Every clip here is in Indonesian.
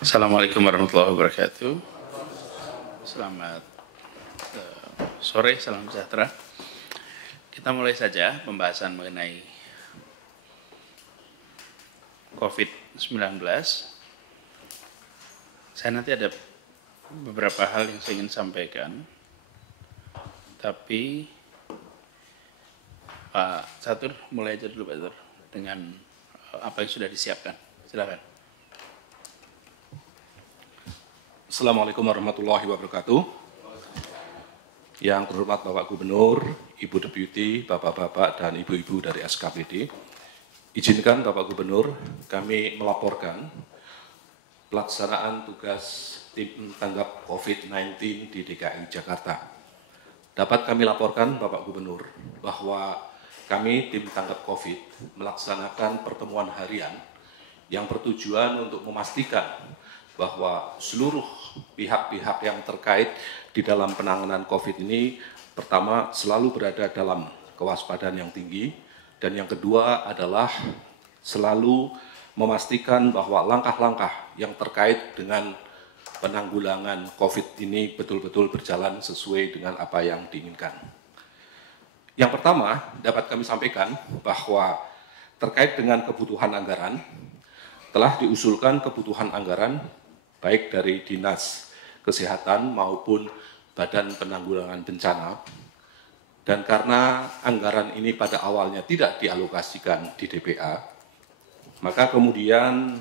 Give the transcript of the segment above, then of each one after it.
Assalamualaikum warahmatullahi wabarakatuh. Selamat sore, salam sejahtera. Kita mulai saja pembahasan mengenai COVID-19. Saya nanti ada beberapa hal yang saya ingin sampaikan, tapi Pak Catur mulai aja dulu Pak Catur dengan apa yang sudah disiapkan. Silakan. Assalamualaikum warahmatullahi wabarakatuh. Yang terhormat Bapak Gubernur, Ibu Deputi, Bapak-Bapak dan Ibu-Ibu dari SKPD, izinkan Bapak Gubernur kami melaporkan pelaksanaan tugas tim tanggap COVID-19 di DKI Jakarta. Dapat kami laporkan Bapak Gubernur bahwa kami tim tanggap COVID melaksanakan pertemuan harian yang bertujuan untuk memastikan bahwa seluruh pihak-pihak yang terkait di dalam penanganan COVID ini pertama selalu berada dalam kewaspadaan yang tinggi, dan yang kedua adalah selalu memastikan bahwa langkah-langkah yang terkait dengan penanggulangan COVID ini betul-betul berjalan sesuai dengan apa yang diinginkan. Yang pertama dapat kami sampaikan bahwa terkait dengan kebutuhan anggaran, telah diusulkan kebutuhan anggaran baik dari Dinas Kesehatan maupun Badan Penanggulangan Bencana. Dan karena anggaran ini pada awalnya tidak dialokasikan di DPA, maka kemudian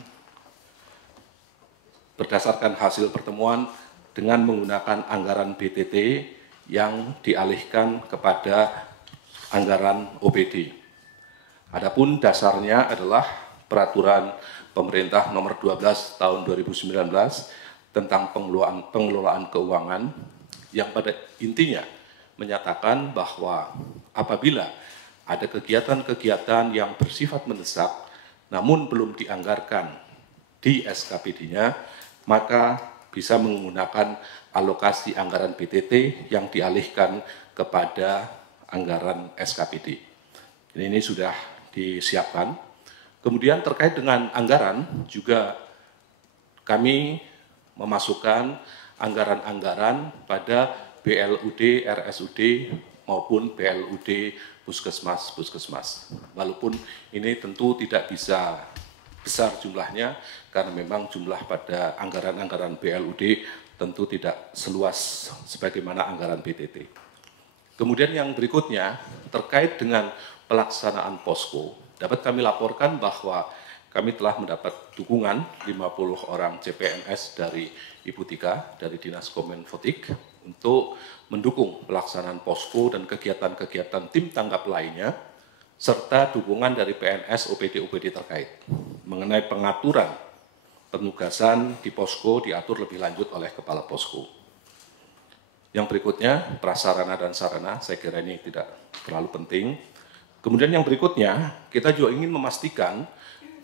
berdasarkan hasil pertemuan dengan menggunakan anggaran BTT yang dialihkan kepada anggaran OPD. Adapun dasarnya adalah Peraturan Pemerintah Nomor 12 Tahun 2019 tentang pengelolaan keuangan yang pada intinya menyatakan bahwa apabila ada kegiatan-kegiatan yang bersifat mendesak namun belum dianggarkan di SKPD-nya, maka bisa menggunakan alokasi anggaran BTT yang dialihkan kepada anggaran SKPD. Ini sudah disiapkan. Kemudian terkait dengan anggaran juga kami memasukkan anggaran-anggaran pada BLUD, RSUD maupun BLUD Puskesmas. Walaupun ini tentu tidak bisa besar jumlahnya karena memang jumlah pada anggaran-anggaran BLUD tentu tidak seluas sebagaimana anggaran BTT. Kemudian yang berikutnya terkait dengan pelaksanaan posko, dapat kami laporkan bahwa kami telah mendapat dukungan 50 orang CPNS dari Ibu Tika, dari Dinas Kominfotik, untuk mendukung pelaksanaan posko dan kegiatan-kegiatan tim tanggap lainnya, serta dukungan dari PNS OPD-OPD terkait. Mengenai pengaturan penugasan di posko diatur lebih lanjut oleh Kepala Posko. Yang berikutnya, prasarana dan sarana, saya kira ini tidak terlalu penting. Kemudian yang berikutnya, kita juga ingin memastikan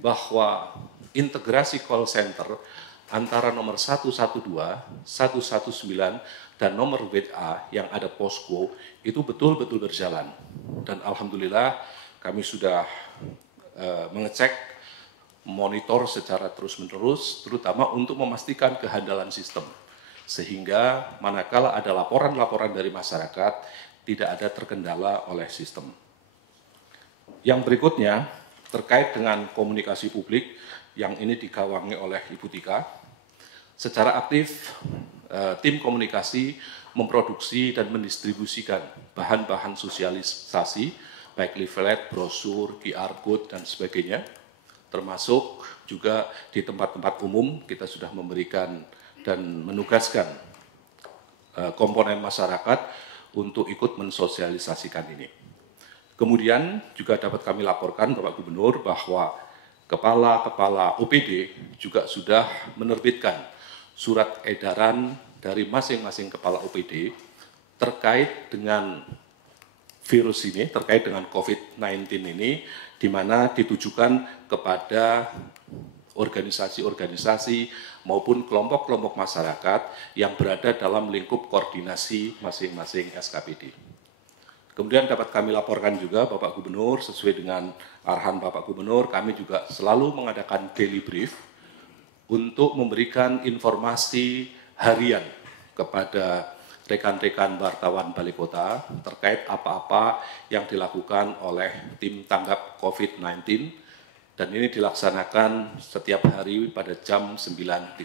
bahwa integrasi call center antara nomor 112, 119, dan nomor WA yang ada posko itu betul-betul berjalan. Dan alhamdulillah kami sudah mengecek, monitor secara terus-menerus, terutama untuk memastikan kehandalan sistem. Sehingga manakala ada laporan-laporan dari masyarakat, tidak ada terkendala oleh sistem. Yang berikutnya, terkait dengan komunikasi publik yang ini digawangi oleh Ibu Tika, secara aktif tim komunikasi memproduksi dan mendistribusikan bahan-bahan sosialisasi, baik leaflet, brosur, QR code, dan sebagainya, termasuk juga di tempat-tempat umum kita sudah memberikan dan menugaskan komponen masyarakat untuk ikut mensosialisasikan ini. Kemudian juga dapat kami laporkan Bapak Gubernur bahwa kepala-kepala OPD juga sudah menerbitkan surat edaran dari masing-masing kepala OPD terkait dengan virus ini, terkait dengan COVID-19 ini, di mana ditujukan kepada organisasi-organisasi maupun kelompok-kelompok masyarakat yang berada dalam lingkup koordinasi masing-masing SKPD. Kemudian dapat kami laporkan juga Bapak Gubernur, sesuai dengan arahan Bapak Gubernur, kami juga selalu mengadakan daily brief untuk memberikan informasi harian kepada rekan-rekan wartawan Balai Kota terkait apa-apa yang dilakukan oleh tim tanggap COVID-19, dan ini dilaksanakan setiap hari pada jam 9.30.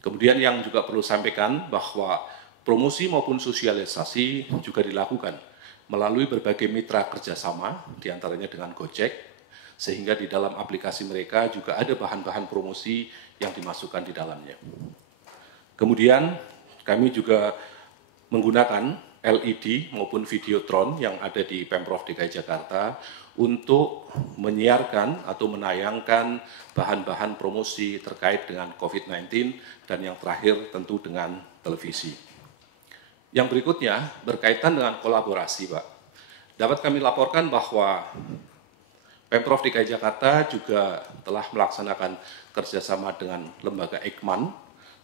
Kemudian yang juga perlu sampaikan bahwa promosi maupun sosialisasi juga dilakukan melalui berbagai mitra kerjasama, diantaranya dengan Gojek, sehingga di dalam aplikasi mereka juga ada bahan-bahan promosi yang dimasukkan di dalamnya. Kemudian kami juga menggunakan LED maupun Videotron yang ada di Pemprov DKI Jakarta untuk menyiarkan atau menayangkan bahan-bahan promosi terkait dengan COVID-19 dan yang terakhir tentu dengan televisi. Yang berikutnya berkaitan dengan kolaborasi, Pak. Dapat kami laporkan bahwa Pemprov DKI Jakarta juga telah melaksanakan kerjasama dengan lembaga Eijkman,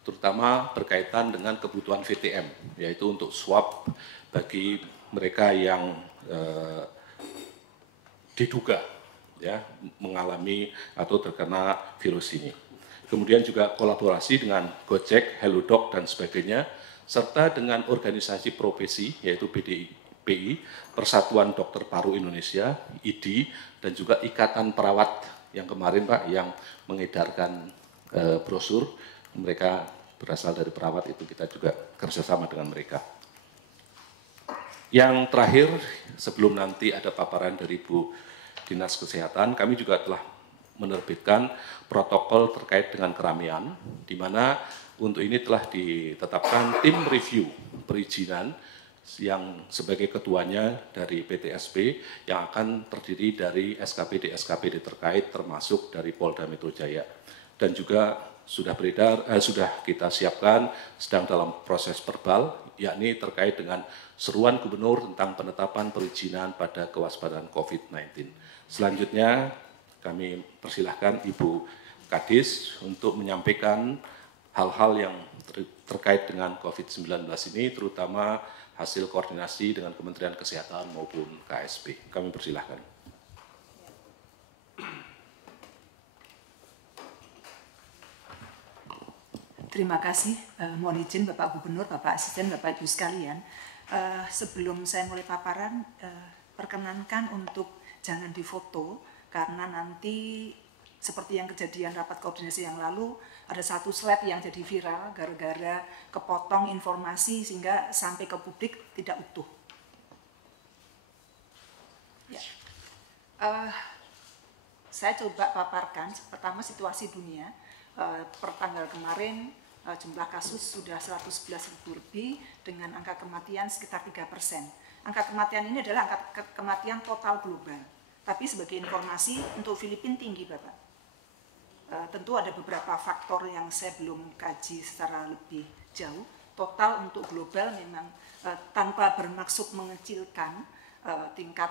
terutama berkaitan dengan kebutuhan VTM, yaitu untuk swab bagi mereka yang diduga ya, mengalami atau terkena virus ini. Kemudian juga kolaborasi dengan Gojek, Hellodoc, dan sebagainya, serta dengan organisasi profesi, yaitu PDI, Persatuan Dokter Paru Indonesia, IDI, dan juga Ikatan Perawat yang kemarin Pak, yang mengedarkan brosur, mereka berasal dari perawat, itu kita juga kerjasama dengan mereka. Yang terakhir, sebelum nanti ada paparan dari Bu Dinas Kesehatan, kami juga telah menerbitkan protokol terkait dengan keramaian, di mana untuk ini telah ditetapkan tim review perizinan yang sebagai ketuanya dari PTSP yang akan terdiri dari SKPD terkait termasuk dari Polda Metro Jaya, dan juga sudah kita siapkan sedang dalam proses verbal, yakni terkait dengan seruan gubernur tentang penetapan perizinan pada kewaspadaan COVID-19. Selanjutnya kami persilahkan Ibu Kadis untuk menyampaikan hal-hal yang terkait dengan COVID-19 ini, terutama hasil koordinasi dengan Kementerian Kesehatan maupun KSP. Kami persilahkan. Terima kasih. Mohon izin Bapak Gubernur, Bapak Asisten, Bapak Ibu sekalian. Sebelum saya mulai paparan, perkenankan untuk jangan difoto, karena nanti seperti yang kejadian rapat koordinasi yang lalu, ada satu slide yang jadi viral gara-gara kepotong informasi sehingga sampai ke publik tidak utuh. Ya. Saya coba paparkan pertama situasi dunia. Per tanggal kemarin jumlah kasus sudah 111.000 lebih dengan angka kematian sekitar 3%. Angka kematian ini adalah angka kematian total global. Tapi sebagai informasi untuk Filipina tinggi, Bapak. Tentu ada beberapa faktor yang saya belum kaji secara lebih jauh. Total untuk global memang tanpa bermaksud mengecilkan tingkat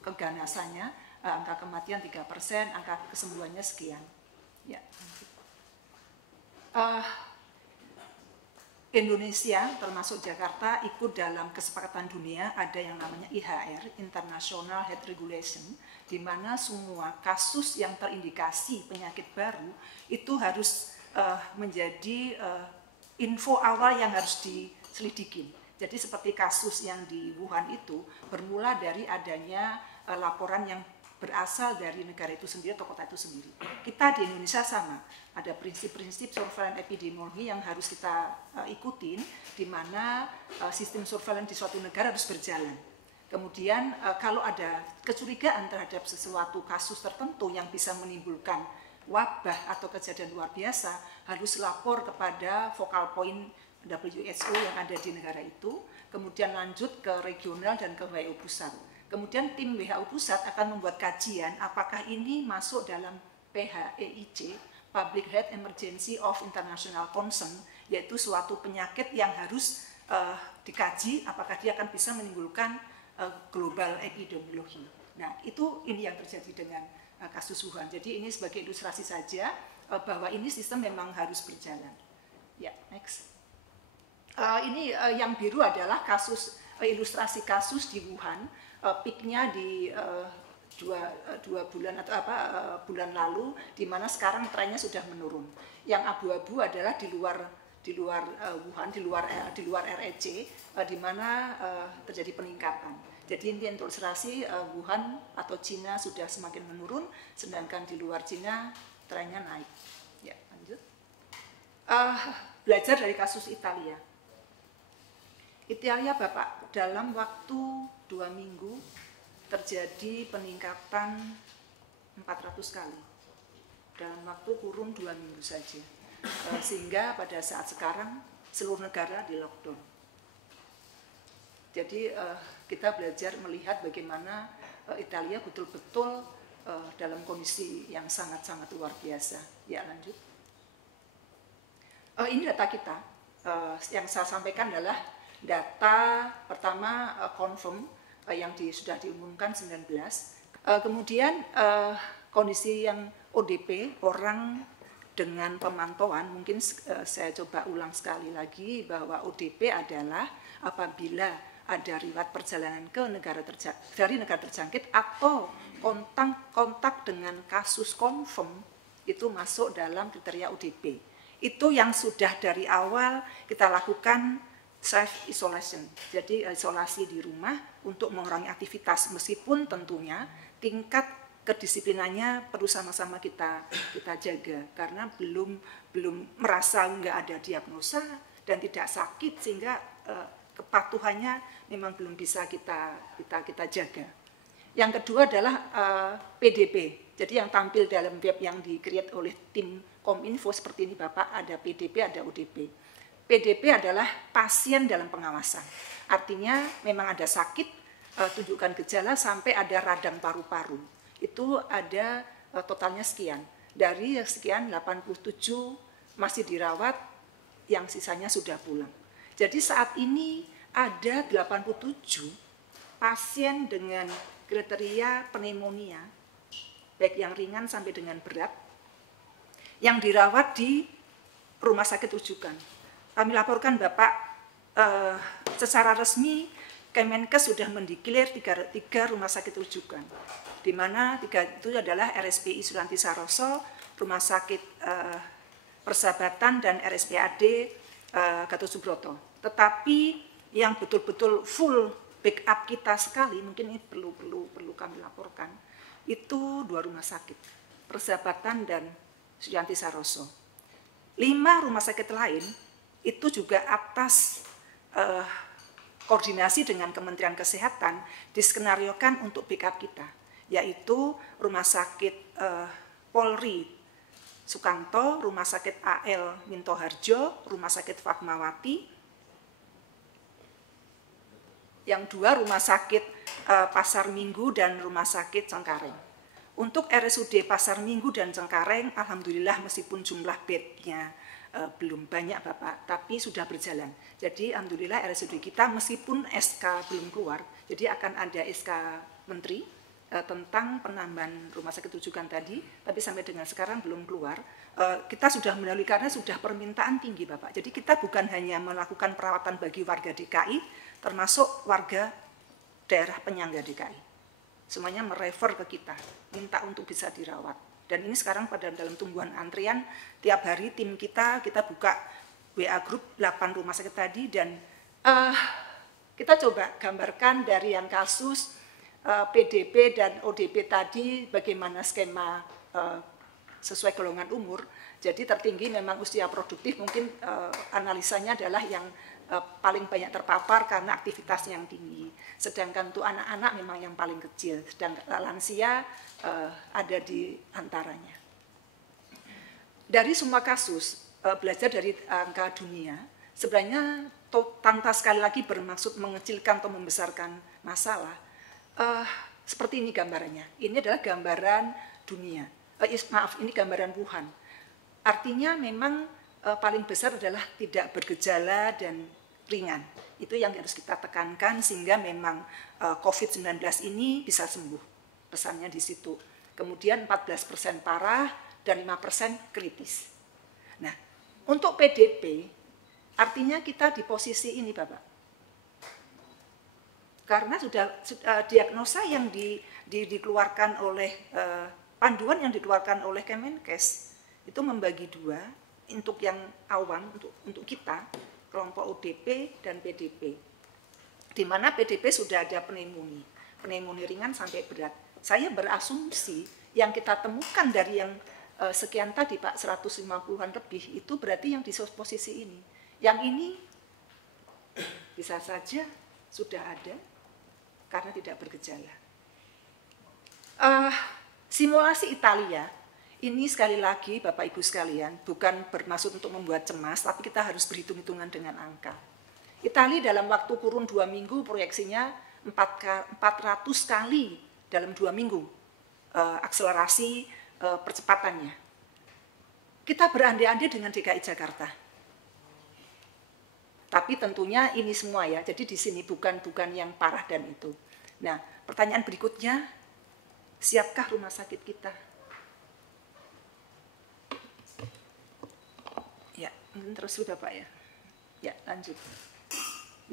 keganasannya, angka kematian 3%, angka kesembuhannya sekian. Ya. Indonesia termasuk Jakarta ikut dalam kesepakatan dunia, ada yang namanya IHR, International Health Regulation, di mana semua kasus yang terindikasi penyakit baru itu harus menjadi info awal yang harus diselidikin. Jadi seperti kasus yang di Wuhan itu bermula dari adanya laporan yang berasal dari negara itu sendiri atau kota itu sendiri. Kita di Indonesia sama, ada prinsip-prinsip surveillance epidemiologi yang harus kita ikutin, di mana sistem surveillance di suatu negara harus berjalan. Kemudian kalau ada kecurigaan terhadap sesuatu kasus tertentu yang bisa menimbulkan wabah atau kejadian luar biasa, harus lapor kepada focal point WHO yang ada di negara itu, kemudian lanjut ke regional dan ke WHO pusat. Kemudian tim WHO pusat akan membuat kajian apakah ini masuk dalam PHEIC, Public Health Emergency of International Concern, yaitu suatu penyakit yang harus dikaji apakah dia akan bisa menimbulkan global epidemiologi. Nah, ini yang terjadi dengan kasus Wuhan. Jadi ini sebagai ilustrasi saja bahwa ini sistem memang harus berjalan. Ya, next. Ini yang biru adalah kasus ilustrasi kasus di Wuhan. Peaknya di dua bulan atau bulan lalu, di mana sekarang trennya sudah menurun. Yang abu-abu adalah di luar Wuhan, di luar REC, di mana terjadi peningkatan. Jadi ini untuk ilustrasi Wuhan atau Cina sudah semakin menurun, sedangkan di luar Cina trennya naik. Ya, lanjut. Belajar dari kasus Italia. Italia Bapak, dalam waktu 2 minggu terjadi peningkatan 400 kali. Dalam waktu kurun 2 minggu saja. Sehingga pada saat sekarang seluruh negara di lockdown. Jadi kita belajar melihat bagaimana Italia betul-betul dalam kondisi yang sangat-sangat luar biasa. Ya, lanjut. Ini data kita. Yang saya sampaikan adalah data pertama confirm yang sudah diumumkan 19. Kemudian kondisi yang ODP, orang dengan pemantauan, mungkin saya coba ulang sekali lagi bahwa ODP adalah apabila ada riwayat perjalanan ke dari negara terjangkit atau kontak dengan kasus confirm itu masuk dalam kriteria ODP. Itu yang sudah dari awal kita lakukan self isolation, jadi isolasi di rumah untuk mengurangi aktivitas, meskipun tentunya tingkat kedisiplinannya perlu sama-sama kita jaga karena belum merasa nggak ada diagnosa dan tidak sakit sehingga kepatuhannya memang belum bisa kita jaga. Yang kedua adalah PDP, jadi yang tampil dalam web yang di-create oleh tim Kominfo seperti ini Bapak, ada PDP, ada ODP. PDP adalah pasien dalam pengawasan, artinya memang ada sakit, tunjukkan gejala sampai ada radang paru-paru. Itu ada totalnya sekian. Dari sekian 87 masih dirawat, yang sisanya sudah pulang. Jadi saat ini ada 87 pasien dengan kriteria pneumonia, baik yang ringan sampai dengan berat, yang dirawat di rumah sakit rujukan. Kami laporkan Bapak, secara resmi Kemenkes sudah mendeklar 3 rumah sakit rujukan, di mana 3 itu adalah RSPI Sulianti Saroso, Rumah Sakit Persahabatan, dan RSPAD Gatot Subroto. Tetapi yang betul-betul full backup kita sekali, mungkin ini perlu kami laporkan, itu 2 rumah sakit, Persahabatan dan Sulianti Saroso. 5 rumah sakit lain itu juga atas koordinasi dengan Kementerian Kesehatan diskenariokan untuk backup kita, yaitu Rumah Sakit Polri Sukanto, Rumah Sakit AL Minto Harjo, Rumah Sakit Fatmawati, yang 2 Rumah Sakit Pasar Minggu dan Rumah Sakit Cengkareng. Untuk RSUD Pasar Minggu dan Cengkareng, alhamdulillah meskipun jumlah bednya belum banyak Bapak, tapi sudah berjalan. Jadi alhamdulillah RSUD kita meskipun SK belum keluar, jadi akan ada SK Menteri tentang penambahan rumah sakit rujukan tadi, tapi sampai dengan sekarang belum keluar. Kita sudah melalui karena sudah permintaan tinggi Bapak. Jadi kita bukan hanya melakukan perawatan bagi warga DKI, termasuk warga daerah penyangga DKI. Semuanya merefer ke kita, minta untuk bisa dirawat. Dan ini sekarang dalam tumbuhan antrian, tiap hari tim kita buka WA group 8 rumah sakit tadi, dan kita coba gambarkan dari yang kasus PDP dan ODP tadi, bagaimana skema sesuai golongan umur. Jadi tertinggi memang usia produktif, mungkin analisanya adalah yang paling banyak terpapar karena aktivitasnya yang tinggi. Sedangkan untuk anak-anak memang yang paling kecil, sedangkan lansia ada di antaranya. Dari semua kasus, belajar dari angka dunia, sebenarnya tanpa sekali lagi bermaksud mengecilkan atau membesarkan masalah. Seperti ini gambarannya. Ini adalah gambaran dunia. Ini gambaran Wuhan. Artinya memang paling besar adalah tidak bergejala dan ringan. Itu yang harus kita tekankan sehingga memang COVID-19 ini bisa sembuh. Pesannya di situ. Kemudian 14% parah dan 5% kritis. Nah, untuk PDP artinya kita di posisi ini Bapak. karena sudah diagnosa yang dikeluarkan oleh panduan yang dikeluarkan oleh Kemenkes itu membagi dua untuk yang awam, untuk kita kelompok ODP dan PDP, di mana PDP sudah ada pneumonia ringan sampai berat. Saya berasumsi yang kita temukan dari yang sekian tadi Pak, 150-an lebih, itu berarti yang di posisi ini. Yang ini bisa saja sudah ada karena tidak bergejala. Simulasi Italia, ini sekali lagi Bapak Ibu sekalian, bukan bermaksud untuk membuat cemas, tapi kita harus berhitung-hitungan dengan angka. Italia dalam waktu kurun 2 minggu proyeksinya 400 kali dalam 2 minggu akselerasi percepatannya. Kita berandai-andai dengan DKI Jakarta. Tapi tentunya ini semua ya, jadi di sini bukan yang parah dan itu. Nah, pertanyaan berikutnya, siapkah rumah sakit kita? Ya, terus sudah Pak ya. Ya, lanjut.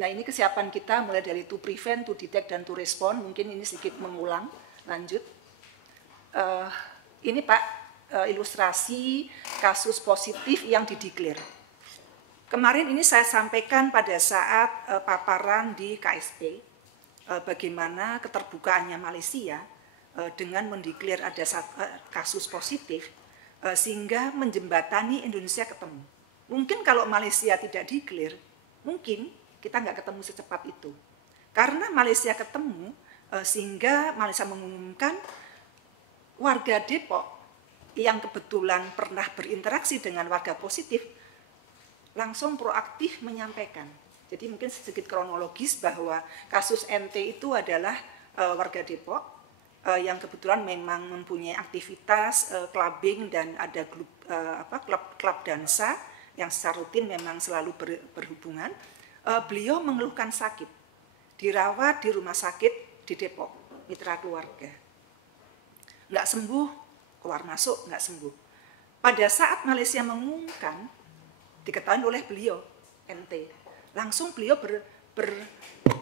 Nah, ini kesiapan kita mulai dari to prevent, to detect, dan to respond. Mungkin ini sedikit mengulang. Lanjut. Ini Pak, ilustrasi kasus positif yang dideklar. Kemarin ini saya sampaikan pada saat paparan di KSP, bagaimana keterbukaannya Malaysia dengan mendeklar ada kasus positif, sehingga menjembatani Indonesia ketemu. Mungkin kalau Malaysia tidak deklar, mungkin kita nggak ketemu secepat itu. Karena Malaysia ketemu, sehingga Malaysia mengumumkan warga Depok yang kebetulan pernah berinteraksi dengan warga positif, langsung proaktif menyampaikan. Jadi mungkin sedikit kronologis bahwa kasus NT itu adalah warga Depok yang kebetulan memang mempunyai aktivitas clubbing dan ada klub dansa yang secara rutin memang selalu berhubungan. Beliau mengeluhkan sakit, dirawat di rumah sakit di Depok, mitra keluarga. Nggak sembuh, keluar masuk, nggak sembuh. Pada saat Malaysia mengumumkan, diketahui oleh beliau, NT. Langsung beliau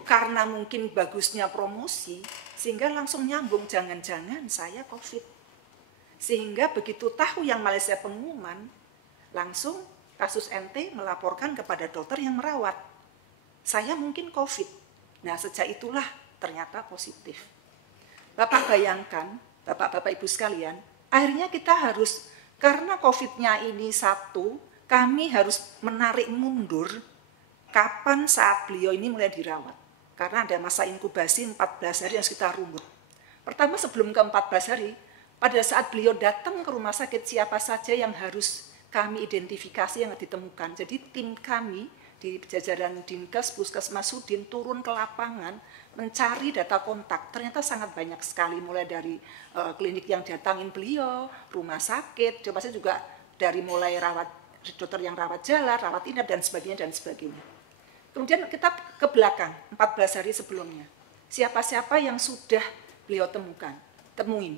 karena mungkin bagusnya promosi, sehingga langsung nyambung, jangan-jangan saya COVID. Sehingga begitu tahu yang Malaysia pengumuman, langsung kasus NT melaporkan kepada dokter yang merawat. Saya mungkin COVID. Nah, sejak itulah ternyata positif. Bapak bayangkan, Bapak-Bapak Ibu sekalian, akhirnya kita harus, karena COVID-nya ini satu, kami harus menarik mundur kapan saat beliau ini mulai dirawat. Karena ada masa inkubasi 14 hari yang kita runut. Pertama sebelum ke 14 hari, pada saat beliau datang ke rumah sakit, siapa saja yang harus kami identifikasi yang ditemukan. Jadi tim kami di jajaran Dinkes, Puskesmas, Sudin turun ke lapangan mencari data kontak. Ternyata sangat banyak sekali, mulai dari klinik yang datangin beliau, rumah sakit, saya juga dari mulai dokter yang rawat jalan, rawat inap, dan sebagainya, dan sebagainya. Kemudian kita ke belakang, 14 hari sebelumnya. Siapa-siapa yang sudah beliau temuin.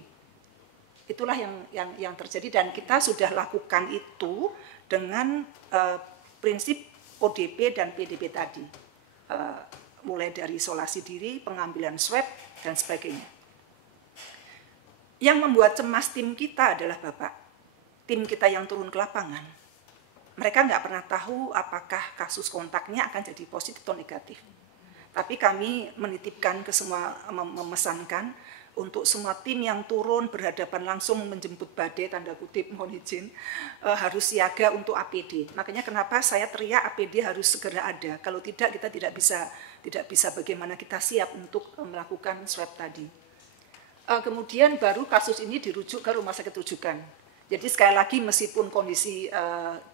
Itulah yang terjadi, dan kita sudah lakukan itu dengan prinsip ODP dan PDP tadi. Mulai dari isolasi diri, pengambilan swab, dan sebagainya. Yang membuat cemas tim kita adalah Bapak, tim kita yang turun ke lapangan. Mereka nggak pernah tahu apakah kasus kontaknya akan jadi positif atau negatif. Tapi kami menitipkan ke semua, memesankan untuk semua tim yang turun berhadapan langsung menjemput badai, tanda kutip, mohon izin, harus siaga untuk APD. Makanya kenapa saya teriak APD harus segera ada. Kalau tidak, kita tidak bisa bagaimana kita siap untuk melakukan swab tadi. Kemudian baru kasus ini dirujuk ke rumah sakit rujukan. Jadi sekali lagi meskipun kondisi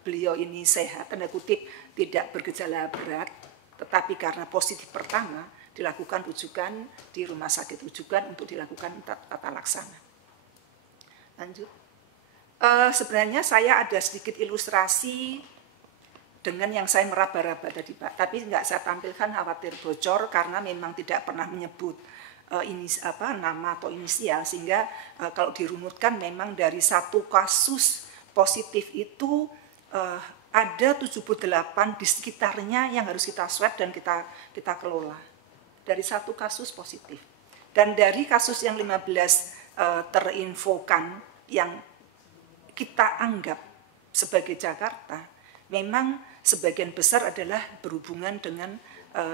beliau ini sehat, tanda kutip tidak bergejala berat, tetapi karena positif pertama dilakukan rujukan di rumah sakit rujukan untuk dilakukan tata laksana. Lanjut. Sebenarnya saya ada sedikit ilustrasi dengan yang saya meraba-raba tadi Pak, tapi nggak saya tampilkan khawatir bocor karena memang tidak pernah menyebut nama atau inisial, sehingga kalau dirunutkan memang dari satu kasus positif itu ada 78 di sekitarnya yang harus kita swab dan kita kelola. dari 1 kasus positif. Dan dari kasus yang 15 terinfokan yang kita anggap sebagai Jakarta, memang sebagian besar adalah berhubungan dengan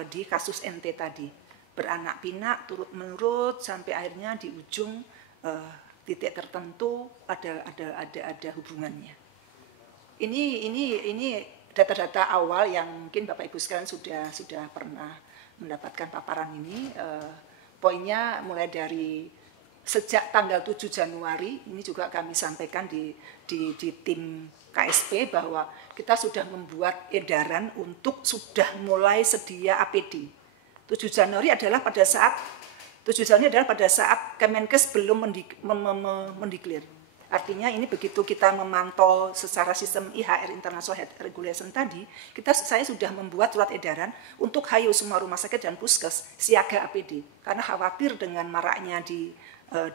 di kasus NT tadi. Beranak pinak, turut menurut, sampai akhirnya di ujung titik tertentu ada hubungannya. Ini data-data awal yang mungkin Bapak Ibu sekalian sudah pernah mendapatkan paparan ini. Poinnya mulai dari sejak tanggal 7 Januari, ini juga kami sampaikan di tim KSP bahwa kita sudah membuat edaran untuk sudah mulai sedia APD. 7 Januari adalah pada saat Kemenkes belum mendeklar. Artinya ini begitu kita memantau secara sistem IHR International Health Regulation tadi, saya sudah membuat surat edaran untuk hayo semua rumah sakit dan puskes siaga APD. Karena khawatir dengan maraknya di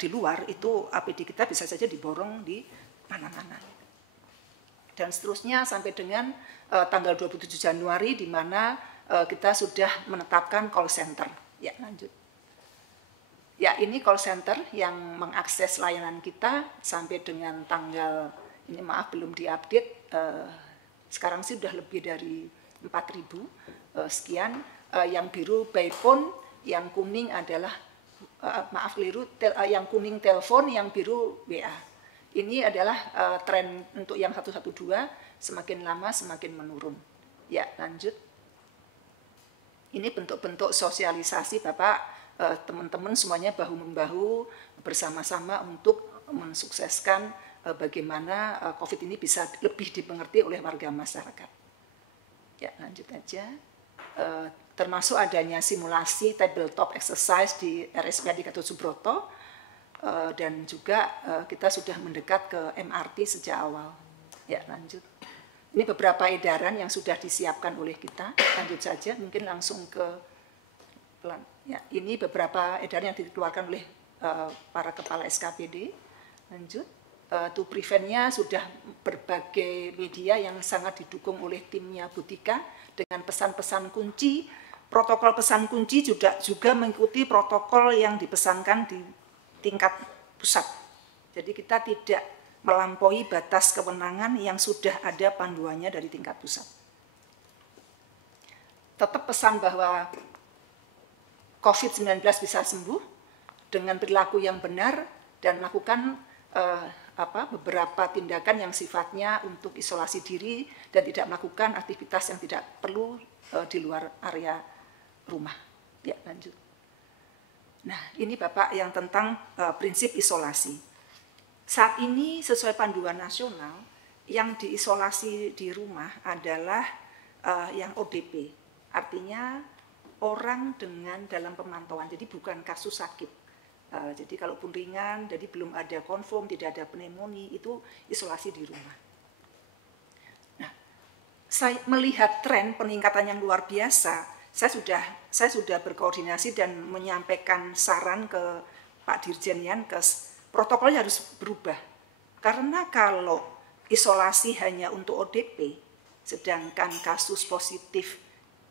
luar itu APD kita bisa saja diborong di mana-mana. Dan seterusnya sampai dengan tanggal 27 Januari di mana kita sudah menetapkan call center. Ya, lanjut. Ya, ini call center yang mengakses layanan kita sampai dengan tanggal, ini maaf belum diupdate, sekarang sih sudah lebih dari 4.000 sekian, yang biru by phone, yang kuning adalah, yang kuning telepon, yang biru WA. Ini adalah tren untuk yang 112, semakin lama semakin menurun. Ya, lanjut. Ini bentuk-bentuk sosialisasi Bapak, teman-teman semuanya bahu-membahu bersama-sama untuk mensukseskan bagaimana COVID ini bisa lebih dimengerti oleh warga masyarakat. Ya, lanjut aja. Termasuk adanya simulasi tabletop exercise di RSPAD Gatot Subroto, dan juga kita sudah mendekat ke MRT sejak awal. Ya, lanjut. Ini beberapa edaran yang sudah disiapkan oleh kita. Lanjut saja, mungkin langsung ke ya, ini beberapa edaran yang dikeluarkan oleh para kepala SKPD. Lanjut. To prevent-nya sudah berbagai media yang sangat didukung oleh timnya Butika dengan pesan-pesan kunci. Protokol pesan kunci juga mengikuti protokol yang dipesankan di tingkat pusat. Jadi kita tidak melampaui batas kewenangan yang sudah ada panduannya dari tingkat pusat. Tetap pesan bahwa COVID-19 bisa sembuh dengan perilaku yang benar dan melakukan beberapa tindakan yang sifatnya untuk isolasi diri dan tidak melakukan aktivitas yang tidak perlu di luar area rumah. Ya, lanjut. Nah, ini Bapak yang tentang prinsip isolasi. Saat ini sesuai panduan nasional yang diisolasi di rumah adalah yang ODP. Artinya orang dengan dalam pemantauan, jadi bukan kasus sakit. Jadi kalaupun ringan, jadi belum ada konfirm, tidak ada pneumonia, itu isolasi di rumah. Nah, saya melihat tren peningkatan yang luar biasa, saya sudah berkoordinasi dan menyampaikan saran ke Pak Dirjen Yankes, protokolnya harus berubah. Karena kalau isolasi hanya untuk ODP, sedangkan kasus positif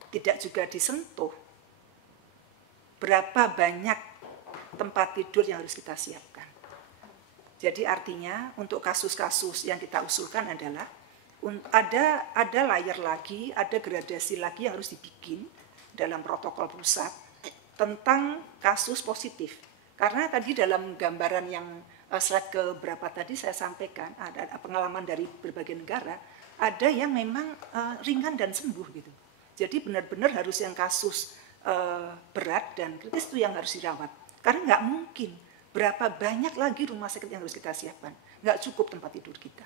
tidak juga disentuh, berapa banyak tempat tidur yang harus kita siapkan. Jadi artinya untuk kasus-kasus yang kita usulkan adalah ada layer lagi, ada gradasi lagi yang harus dibikin dalam protokol pusat tentang kasus positif. Karena tadi dalam gambaran yang slide keberapa tadi saya sampaikan, ada pengalaman dari berbagai negara, ada yang memang ringan dan sembuh gitu. Jadi benar-benar harus yang kasus berat dan kritis itu yang harus dirawat. Karena nggak mungkin berapa banyak lagi rumah sakit yang harus kita siapkan. Nggak cukup tempat tidur kita.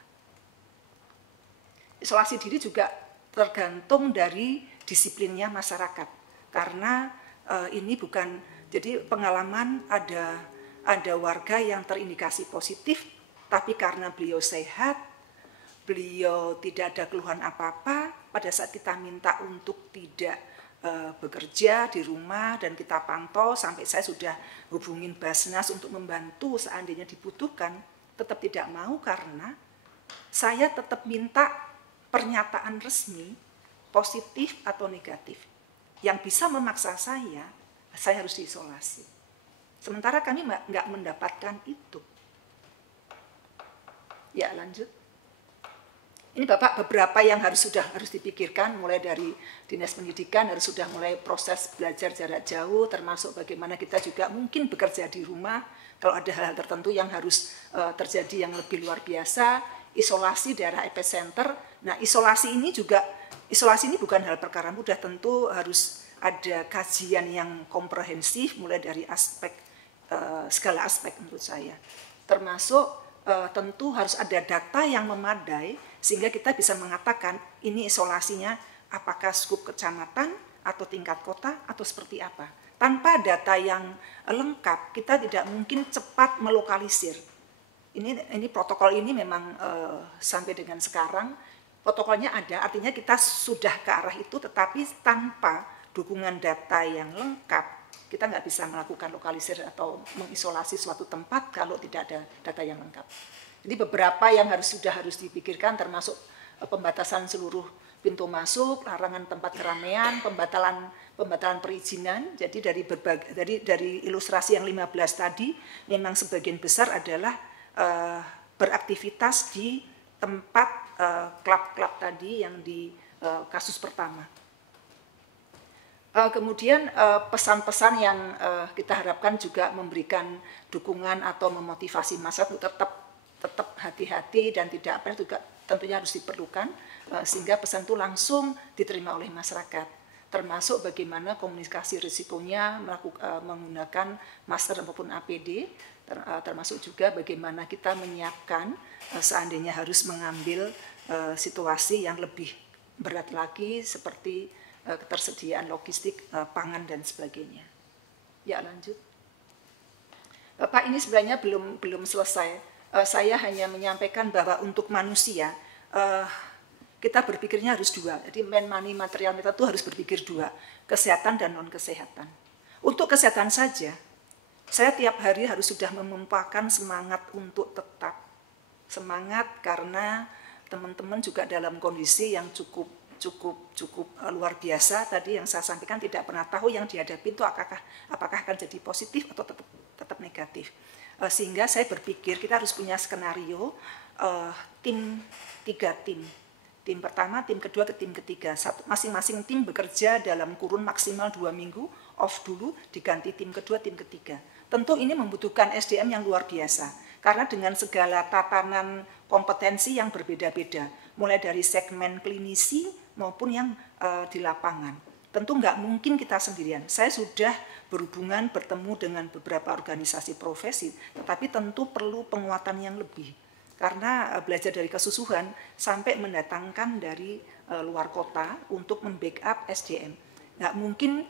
Isolasi diri juga tergantung dari disiplinnya masyarakat. Karena ini bukan, jadi pengalaman ada warga yang terindikasi positif, tapi karena beliau sehat, beliau tidak ada keluhan apa-apa, pada saat kita minta untuk tidak bekerja di rumah dan kita pantau sampai saya sudah hubungin Basnas untuk membantu seandainya dibutuhkan, tetap tidak mau karena saya tetap minta pernyataan resmi positif atau negatif. Yang bisa memaksa saya saya harus diisolasi. Sementara kami nggak mendapatkan itu. Ya, lanjut. Ini Bapak beberapa yang harus dipikirkan, mulai dari Dinas Pendidikan harus sudah mulai proses belajar jarak jauh, termasuk bagaimana kita juga mungkin bekerja di rumah, kalau ada hal-hal tertentu yang harus terjadi yang lebih luar biasa, isolasi daerah epicenter. Nah, isolasi ini bukan hal perkara mudah, tentu harus ada kajian yang komprehensif, mulai dari segala aspek menurut saya, termasuk tentu harus ada data yang memadai sehingga kita bisa mengatakan ini isolasinya apakah skup kecamatan atau tingkat kota atau seperti apa. Tanpa data yang lengkap kita tidak mungkin cepat melokalisir. Ini protokol ini memang sampai dengan sekarang protokolnya ada, artinya kita sudah ke arah itu, tetapi tanpa dukungan data yang lengkap kita nggak bisa melakukan lokalisir atau mengisolasi suatu tempat kalau tidak ada data yang lengkap. Jadi beberapa yang harus dipikirkan, termasuk pembatasan seluruh pintu masuk, larangan tempat keramaian, pembatalan perizinan. Jadi dari ilustrasi yang 15 tadi, memang sebagian besar adalah beraktivitas di tempat klub-klub tadi yang di kasus pertama. Kemudian pesan-pesan yang kita harapkan juga memberikan dukungan atau memotivasi masyarakat untuk tetap hati-hati dan tidak apa juga tentunya harus diperlukan sehingga pesan itu langsung diterima oleh masyarakat, termasuk bagaimana komunikasi risikonya menggunakan masker maupun APD, termasuk juga bagaimana kita menyiapkan seandainya harus mengambil situasi yang lebih berat lagi seperti ketersediaan logistik, pangan dan sebagainya. Ya, lanjut. Bapak, ini sebenarnya belum selesai. Saya hanya menyampaikan bahwa untuk manusia kita berpikirnya harus dua. Jadi money material kita itu harus berpikir dua, kesehatan dan non kesehatan. Untuk kesehatan saja, saya tiap hari harus sudah memumpakan semangat untuk tetap semangat karena teman-teman juga dalam kondisi yang cukup luar biasa. Tadi yang saya sampaikan tidak pernah tahu yang dihadapi itu apakah akan jadi positif atau tetap negatif. Sehingga saya berpikir kita harus punya skenario tiga tim. Tim pertama, tim kedua, ke tim ketiga. Masing-masing tim bekerja dalam kurun maksimal 2 minggu, off dulu, diganti tim kedua, tim ketiga. Tentu ini membutuhkan SDM yang luar biasa. Karena dengan segala tatanan kompetensi yang berbeda-beda, mulai dari segmen klinisi maupun yang di lapangan. Tentu nggak mungkin kita sendirian. Saya sudah bertemu dengan beberapa organisasi profesi, tetapi tentu perlu penguatan yang lebih. Karena belajar dari kesusuhan sampai mendatangkan dari luar kota untuk membackup SDM. Nggak mungkin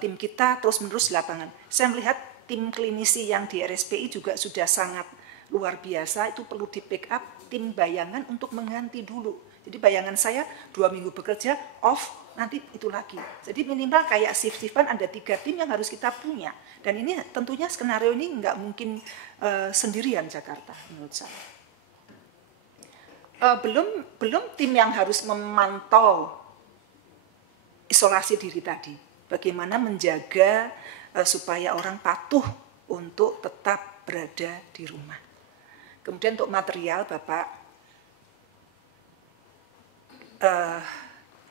tim kita terus-menerus di lapangan. Saya melihat tim klinisi yang di RSPI juga sudah sangat luar biasa, itu perlu di backup tim bayangan untuk mengganti dulu. Jadi bayangan saya 2 minggu bekerja, off, nanti itu lagi. Jadi minimal kayak shift-shiftan ada 3 tim yang harus kita punya. Dan ini tentunya skenario ini nggak mungkin sendirian Jakarta menurut saya. Belum tim yang harus memantau isolasi diri tadi. Bagaimana menjaga supaya orang patuh untuk tetap berada di rumah. Kemudian untuk material, Bapak,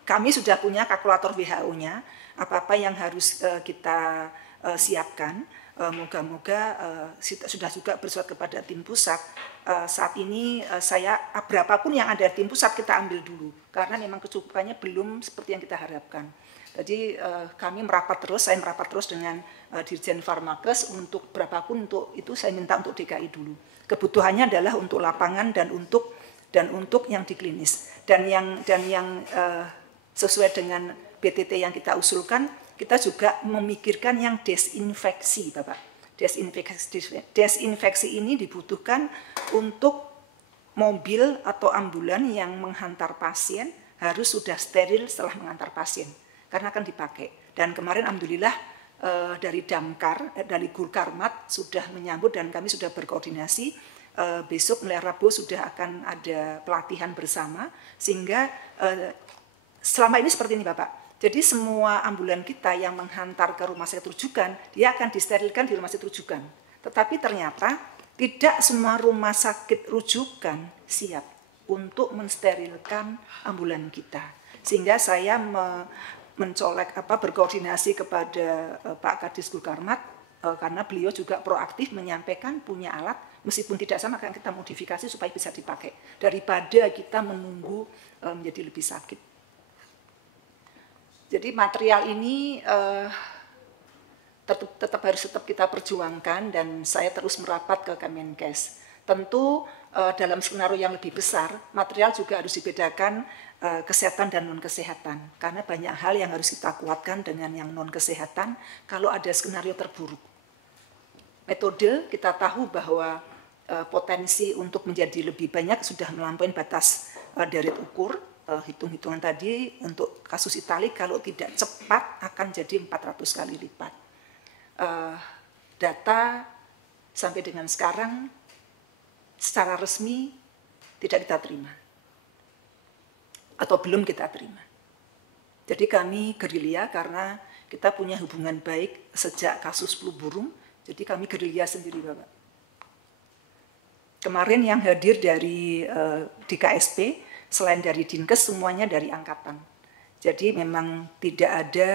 kami sudah punya kalkulator WHO-nya, apa-apa yang harus kita siapkan. Moga-moga sudah juga bersurat kepada tim pusat. Saat ini saya berapapun yang ada tim pusat kita ambil dulu, karena memang kecukupannya belum seperti yang kita harapkan. Jadi kami saya merapat terus dengan Dirjen Farmakes untuk berapapun untuk itu saya minta untuk DKI dulu. Kebutuhannya adalah untuk lapangan dan untuk yang di klinis. Dan yang sesuai dengan BTT yang kita usulkan, kita juga memikirkan yang desinfeksi, Bapak. Desinfeksi ini dibutuhkan untuk mobil atau ambulan yang menghantar pasien harus sudah steril setelah mengantar pasien, karena akan dipakai. Dan kemarin alhamdulillah dari Damkar, dari Gulkarmat sudah menyambut dan kami sudah berkoordinasi. Besok mulai Rabu sudah akan ada pelatihan bersama, sehingga selama ini seperti ini Bapak. Jadi semua ambulan kita yang menghantar ke rumah sakit rujukan, dia akan disterilkan di rumah sakit rujukan. Tetapi ternyata tidak semua rumah sakit rujukan siap untuk mensterilkan ambulan kita. Sehingga saya berkoordinasi kepada Pak Kadis Gulkarmat, karena beliau juga proaktif menyampaikan punya alat, meskipun tidak sama akan kita modifikasi supaya bisa dipakai, daripada kita menunggu menjadi lebih sakit. Jadi material ini tetap kita perjuangkan, dan saya terus merapat ke Kemenkes. Tentu dalam skenario yang lebih besar, material juga harus dibedakan kesehatan dan non-kesehatan. Karena banyak hal yang harus kita kuatkan dengan yang non-kesehatan kalau ada skenario terburuk. Metode kita tahu bahwa potensi untuk menjadi lebih banyak sudah melampaui batas deret ukur. Hitung-hitungan tadi untuk kasus Itali kalau tidak cepat akan jadi 400 kali lipat. Data sampai dengan sekarang secara resmi tidak kita terima atau belum kita terima. Jadi kami gerilya karena kita punya hubungan baik sejak kasus flu burung, jadi kami gerilya sendiri, Bapak. Kemarin yang hadir dari di KSP, selain dari Dinkes, semuanya dari angkatan. Jadi memang tidak ada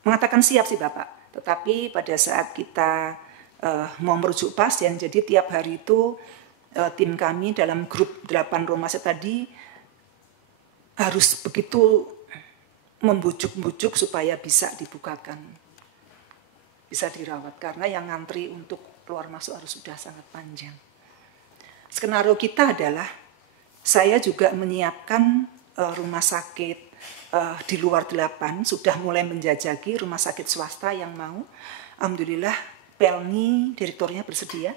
mengatakan siap sih Bapak. Tetapi pada saat kita mau merujuk pasien, jadi tiap hari itu tim kami dalam grup 8 rumah sakit tadi harus begitu membujuk-bujuk supaya bisa dibukakan, bisa dirawat. Karena yang ngantri untuk keluar masuk harus sudah sangat panjang. Skenario kita adalah saya juga menyiapkan rumah sakit di luar 8, sudah mulai menjajaki rumah sakit swasta yang mau. Alhamdulillah Pelni direkturnya bersedia.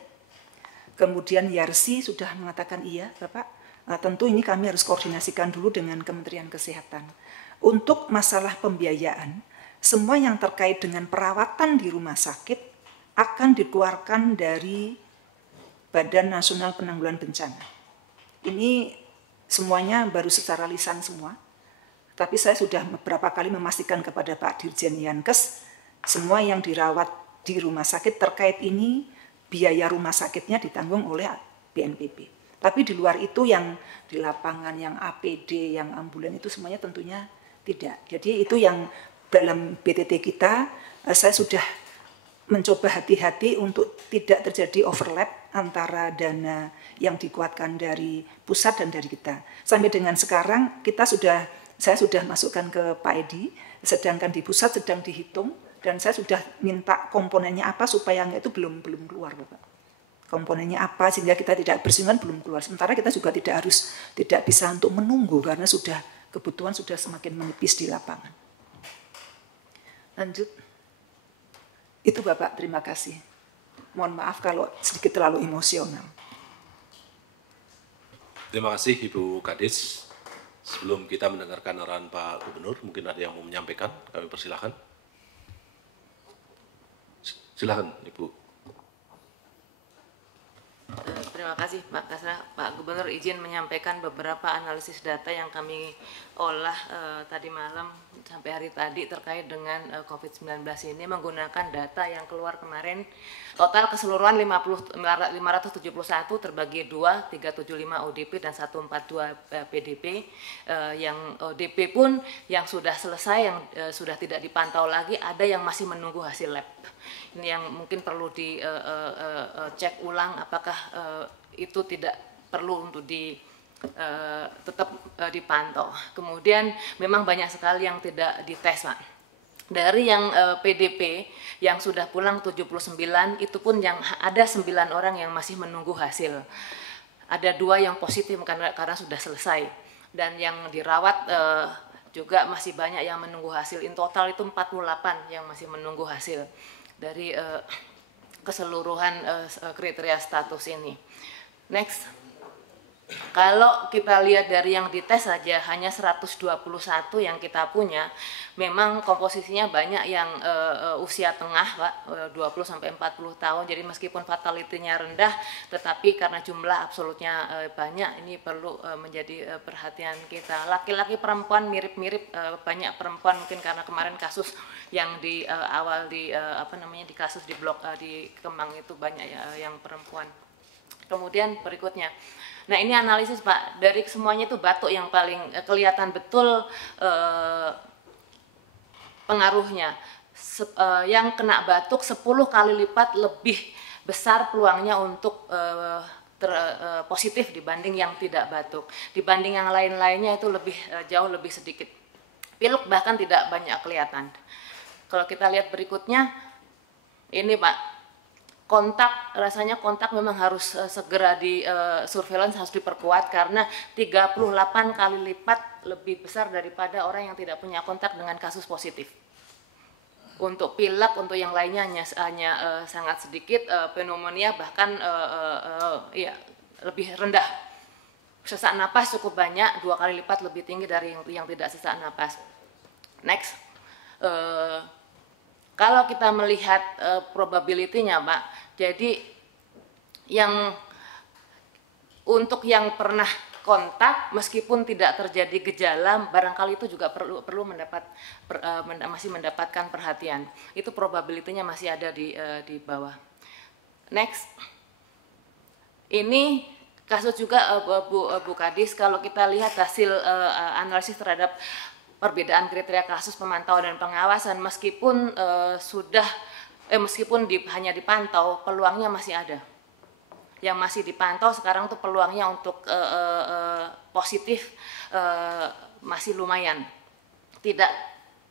Kemudian Yarsi sudah mengatakan iya Bapak. Tentu ini kami harus koordinasikan dulu dengan Kementerian Kesehatan. Untuk masalah pembiayaan, semua yang terkait dengan perawatan di rumah sakit akan dikeluarkan dari Badan Nasional Penanggulangan Bencana. Ini semuanya baru secara lisan semua, tapi saya sudah beberapa kali memastikan kepada Pak Dirjen Yankes, semua yang dirawat di rumah sakit terkait ini, biaya rumah sakitnya ditanggung oleh BNPB. Tapi di luar itu yang di lapangan, yang APD, yang ambulan itu semuanya tentunya tidak. Jadi itu yang dalam BTT kita, saya sudah mencoba hati-hati untuk tidak terjadi overlap antara dana yang dikuatkan dari pusat dan dari kita. Sampai dengan sekarang saya sudah masukkan ke Pak Edi, sedangkan di pusat sedang dihitung, dan saya sudah minta komponennya apa supaya itu belum keluar, Bapak. Komponennya apa sehingga kita tidak bersinggungan belum keluar. Sementara kita juga tidak bisa untuk menunggu karena kebutuhan sudah semakin menipis di lapangan. Lanjut. Itu Bapak, terima kasih. Mohon maaf kalau sedikit terlalu emosional. Terima kasih Ibu Kadis. Sebelum kita mendengarkan arahan Pak Gubernur, mungkin ada yang mau menyampaikan, kami persilahkan. Silakan Ibu. Terima kasih Pak Kasra. Pak Gubernur izin menyampaikan beberapa analisis data yang kami olah tadi malam sampai hari tadi terkait dengan COVID-19 ini menggunakan data yang keluar kemarin. Total keseluruhan 571 terbagi 2, 375 ODP dan 142 PDP. Yang ODP pun yang sudah selesai, yang sudah tidak dipantau lagi, ada yang masih menunggu hasil lab. Ini yang mungkin perlu dicek ulang apakah itu tidak perlu untuk tetap dipantau. Kemudian memang banyak sekali yang tidak dites, Pak. Dari yang PDP yang sudah pulang 79, itu pun yang ada 9 orang yang masih menunggu hasil. Ada 2 yang positif karena sudah selesai. Dan yang dirawat juga masih banyak yang menunggu hasil. In total itu 48 yang masih menunggu hasil dari keseluruhan kriteria status ini. Next. Kalau kita lihat dari yang dites saja hanya 121 yang kita punya, memang komposisinya banyak yang usia tengah, Pak, 20 sampai 40 tahun. Jadi meskipun fatality-nya rendah, tetapi karena jumlah absolutnya banyak, ini perlu menjadi perhatian kita. Laki-laki perempuan mirip-mirip, banyak perempuan mungkin karena kemarin kasus yang di awal di di kasus di blok di Kemang itu banyak yang perempuan. Kemudian berikutnya, nah ini analisis Pak, dari semuanya itu batuk yang paling kelihatan betul pengaruhnya. Yang kena batuk 10 kali lipat lebih besar peluangnya untuk positif dibanding yang tidak batuk. Dibanding yang lain-lainnya itu lebih jauh lebih sedikit. Pilek bahkan tidak banyak kelihatan. Kalau kita lihat berikutnya, ini Pak. Kontak, rasanya kontak memang harus segera di surveillance, harus diperkuat karena 38 kali lipat lebih besar daripada orang yang tidak punya kontak dengan kasus positif. Untuk pilek, untuk yang lainnya hanya sangat sedikit, pneumonia bahkan ya, lebih rendah. Sesak napas cukup banyak, 2 kali lipat lebih tinggi dari yang tidak sesak napas. Next. Kalau kita melihat probability-nya, Pak, jadi yang untuk yang pernah kontak meskipun tidak terjadi gejala, barangkali itu juga perlu masih mendapatkan perhatian. Itu probability-nya masih ada di bawah. Next. Ini kasus juga Bu Kadis, kalau kita lihat hasil analisis terhadap perbedaan kriteria kasus pemantauan dan pengawasan, meskipun hanya dipantau, peluangnya masih ada. Yang masih dipantau sekarang tuh peluangnya untuk positif masih lumayan, tidak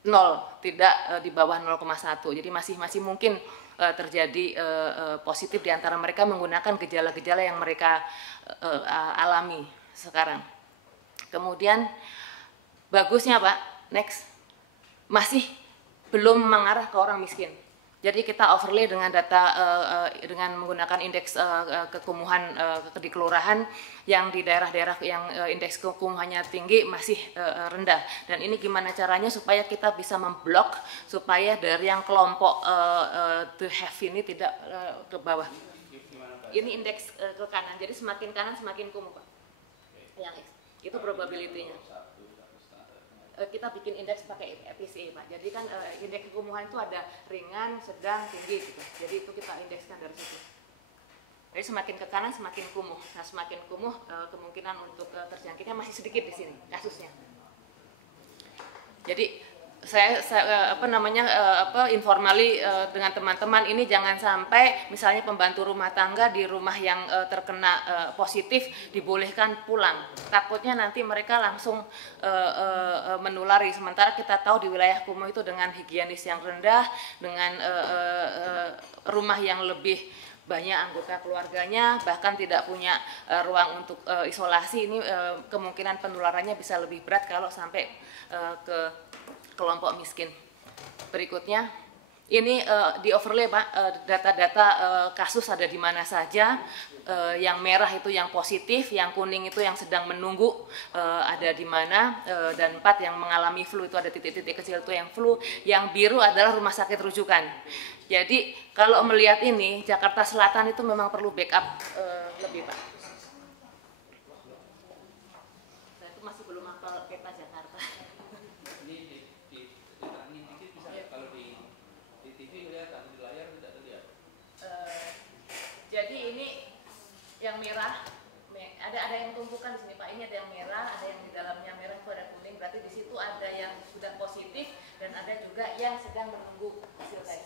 0, tidak di bawah 0,1. Jadi masih mungkin terjadi positif di antara mereka menggunakan gejala-gejala yang mereka alami sekarang. Kemudian bagusnya Pak, next, masih belum mengarah ke orang miskin. Jadi kita overlay dengan data dengan menggunakan indeks kekumuhan di kelurahan yang di daerah-daerah yang indeks kekumuhannya tinggi masih rendah. Dan ini gimana caranya supaya kita bisa memblok supaya dari yang kelompok the have ini tidak ke bawah. Ini indeks ke kanan. Jadi semakin kanan semakin kumuh Pak. Yang itu probability-nya. Kita bikin indeks pakai PCA Pak. Jadi kan indeks kekumuhan itu ada ringan, sedang, tinggi gitu. Jadi itu kita indekskan dari situ. Jadi semakin ke kanan semakin kumuh. Nah, semakin kumuh kemungkinan untuk terjangkitnya masih sedikit di sini kasusnya. Jadi saya informali dengan teman-teman ini jangan sampai misalnya pembantu rumah tangga di rumah yang terkena positif dibolehkan pulang. Takutnya nanti mereka langsung menulari. Sementara kita tahu di wilayah kumuh itu dengan higienis yang rendah, dengan rumah yang lebih banyak anggota keluarganya, bahkan tidak punya ruang untuk isolasi, ini kemungkinan penularannya bisa lebih berat kalau sampai ke kelompok miskin. Berikutnya, ini di overlay Pak, data-data kasus ada di mana saja. Yang merah itu yang positif, yang kuning itu yang sedang menunggu ada di mana, dan 4 yang mengalami flu itu ada titik-titik kecil itu yang flu. Yang biru adalah rumah sakit rujukan. Jadi kalau melihat ini, Jakarta Selatan itu memang perlu backup lebih Pak. Saya itu masih belum hafal peta Jakarta. Jadi ini yang merah, ada yang tumpukan di sini Pak. Ini ada yang merah, ada yang di dalamnya merah itu ada kuning. Berarti di situ ada yang sudah positif dan ada juga yang sedang menunggu hasil tes.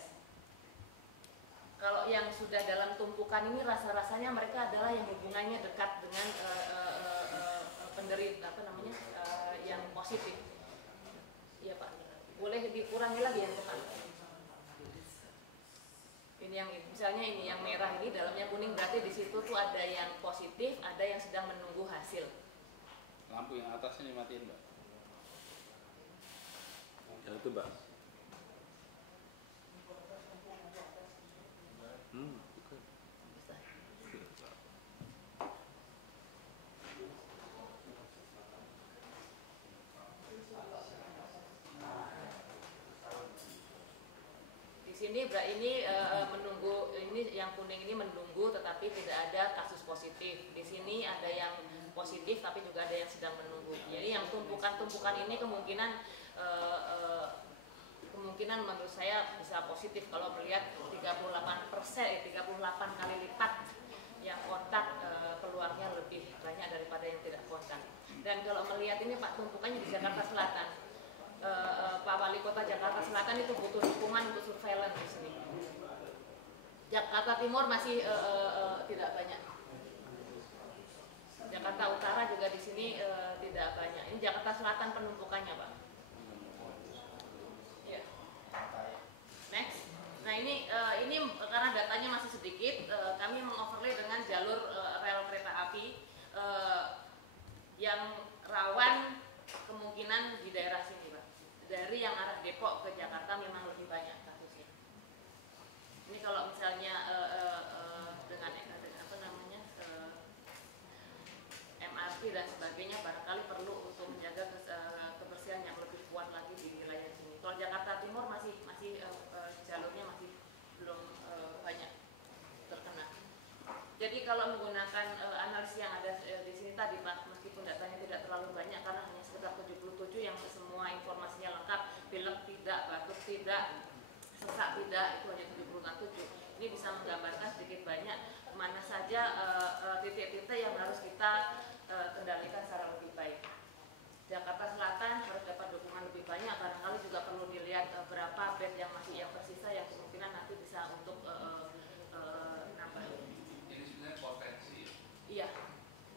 Kalau yang sudah dalam tumpukan ini rasa-rasanya mereka adalah yang hubungannya dekat dengan penderita yang positif. Iya Pak. Boleh dikurangi lagi yang depan. Ini yang misalnya ini yang merah ini dalamnya kuning, berarti di situ tuh ada yang positif, ada yang sedang menunggu hasil. Lampu yang atasnya dimatiin Mbak. Ya itu Mbak. sini ini menunggu, ini yang kuning ini menunggu tetapi tidak ada kasus positif. Di sini ada yang positif tapi juga ada yang sedang menunggu. Jadi yang tumpukan-tumpukan ini kemungkinan menurut saya bisa positif kalau melihat 38 kali lipat yang kontak, peluangnya lebih banyak daripada yang tidak kontak. Dan kalau melihat ini Pak, tumpukannya di Jakarta Selatan, Pak Wali Kota Jakarta Selatan itu butuh dukungan untuk surveillance di sini. Jakarta Timur masih tidak banyak. Jakarta Utara juga di sini tidak banyak. Ini Jakarta Selatan penumpukannya Pak. Ya. Next. Nah ini karena datanya masih sedikit, kami mengoverlay dengan jalur rel kereta api yang rawan kemungkinan di daerah sini Pak. Dari yang arah Depok ke Jakarta memang lebih banyak kasusnya. Ini kalau misalnya dengan apa namanya MRT dan sebagainya barangkali perlu untuk menjaga kebersihan yang lebih kuat lagi di wilayah sini. Kalau Jakarta Timur masih jalurnya masih belum banyak terkena. Jadi kalau menggunakan analisis yang ada di sini tadi Pak, meskipun datanya tidak terlalu banyak karena hanya sekitar 77 yang semua informasinya lengkap, pilek tidak, batuk tidak, sesak tidak, itu hanya 77. Ini bisa menggambarkan sedikit banyak mana saja titik-titik yang harus kita kendalikan secara lebih baik. Jakarta Selatan harus dapat dukungan lebih banyak, barangkali juga perlu dilihat berapa bed yang masih tersisa yang kemungkinan nanti bisa untuk nambah. Ini sebenarnya potensi. Iya.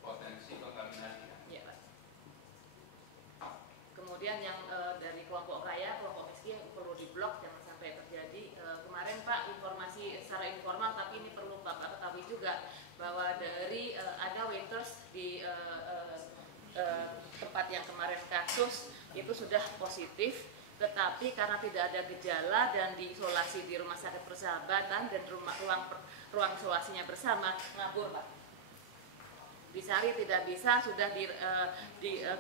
Potensi kontaminasi. Iya Pak. Kemudian yang dari kelompok kaya, kelompok miskin perlu diblok, jangan sampai terjadi. Kemarin Pak informasi secara informal, tapi ini perlu Bapak ketahui juga bahwa dari ada waiters di tempat yang kemarin kasus itu sudah positif, tetapi karena tidak ada gejala dan diisolasi di Rumah Sakit Persahabatan dan ruang isolasinya bersama, ngabur Pak. Disari tidak bisa, sudah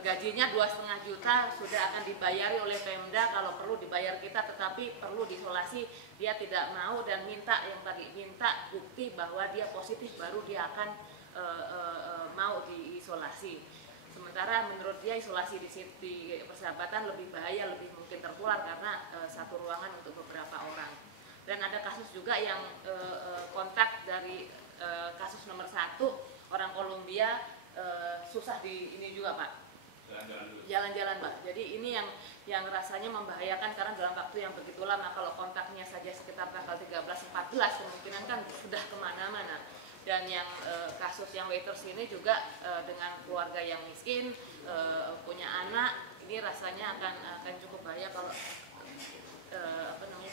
gajinya 2,5 juta sudah akan dibayari oleh Pemda, kalau perlu dibayar kita, tetapi perlu diisolasi, dia tidak mau dan minta bukti bahwa dia positif baru dia akan mau diisolasi. Sementara menurut dia isolasi di Persahabatan lebih bahaya, lebih mungkin tertular karena satu ruangan untuk beberapa orang. Dan ada kasus juga yang kontak dari kasus nomor 1 orang Kolombia, susah di ini juga Pak. Jalan-jalan Pak. Jadi ini yang rasanya membahayakan karena dalam waktu yang begitu lama, kalau kontaknya saja sekitar tanggal 13-14 kemungkinan kan sudah kemana-mana. Dan yang kasus yang waiters ini juga dengan keluarga yang miskin, punya anak, ini rasanya akan cukup bahaya kalau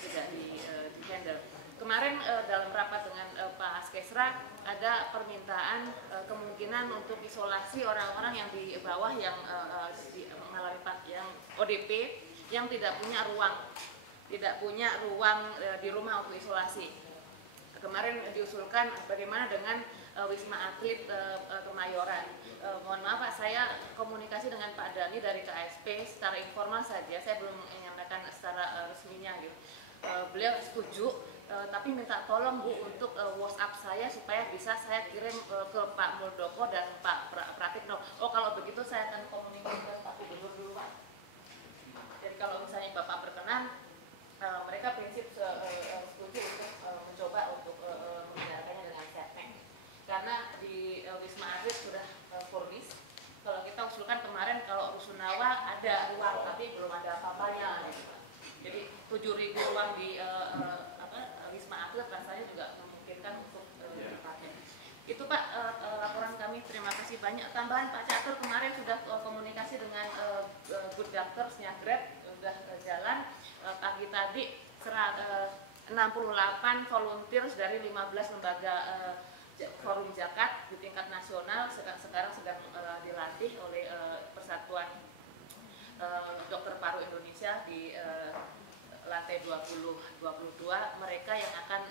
tidak di handle. Kemarin dalam rapat dengan Pak Askesra ada permintaan kemungkinan untuk isolasi orang-orang yang di bawah yang mengalami yang ODP yang tidak punya ruang di rumah untuk isolasi. Kemarin diusulkan bagaimana dengan Wisma Atlet Kemayoran. Mohon maaf Pak, saya komunikasi dengan Pak Dhani dari KSP secara informal saja, saya belum menyampaikan secara resminya gitu. Beliau setuju, tapi minta tolong Bu untuk WhatsApp saya supaya bisa saya kirim ke Pak Muldoko dan Pak Pratikno. Oh kalau begitu saya akan komunikasi dengan Pak Gubernur dulu Pak. Jadi kalau misalnya Bapak berkenan, mereka prinsip setuju untuk mencoba untuk menjalankannya dengan setnek. Karena di Wisma Atlet sudah furnis. Kalau kita usulkan kemarin kalau Rusunawa ada ruang tapi belum ada apa-apanya. Jadi 7.000 ruang di Wisma Atlet rasanya juga memungkinkan untuk dipakai. Itu Pak laporan kami, terima kasih banyak. Tambahan Pak Catur kemarin sudah komunikasi dengan Good Doctors-nya Grab, sudah jalan. Pagi tadi 68 volunteers dari 15 lembaga forum zakat di tingkat nasional sekarang sedang dilatih oleh Persatuan Dokter Paru Indonesia di lantai 22. Mereka yang akan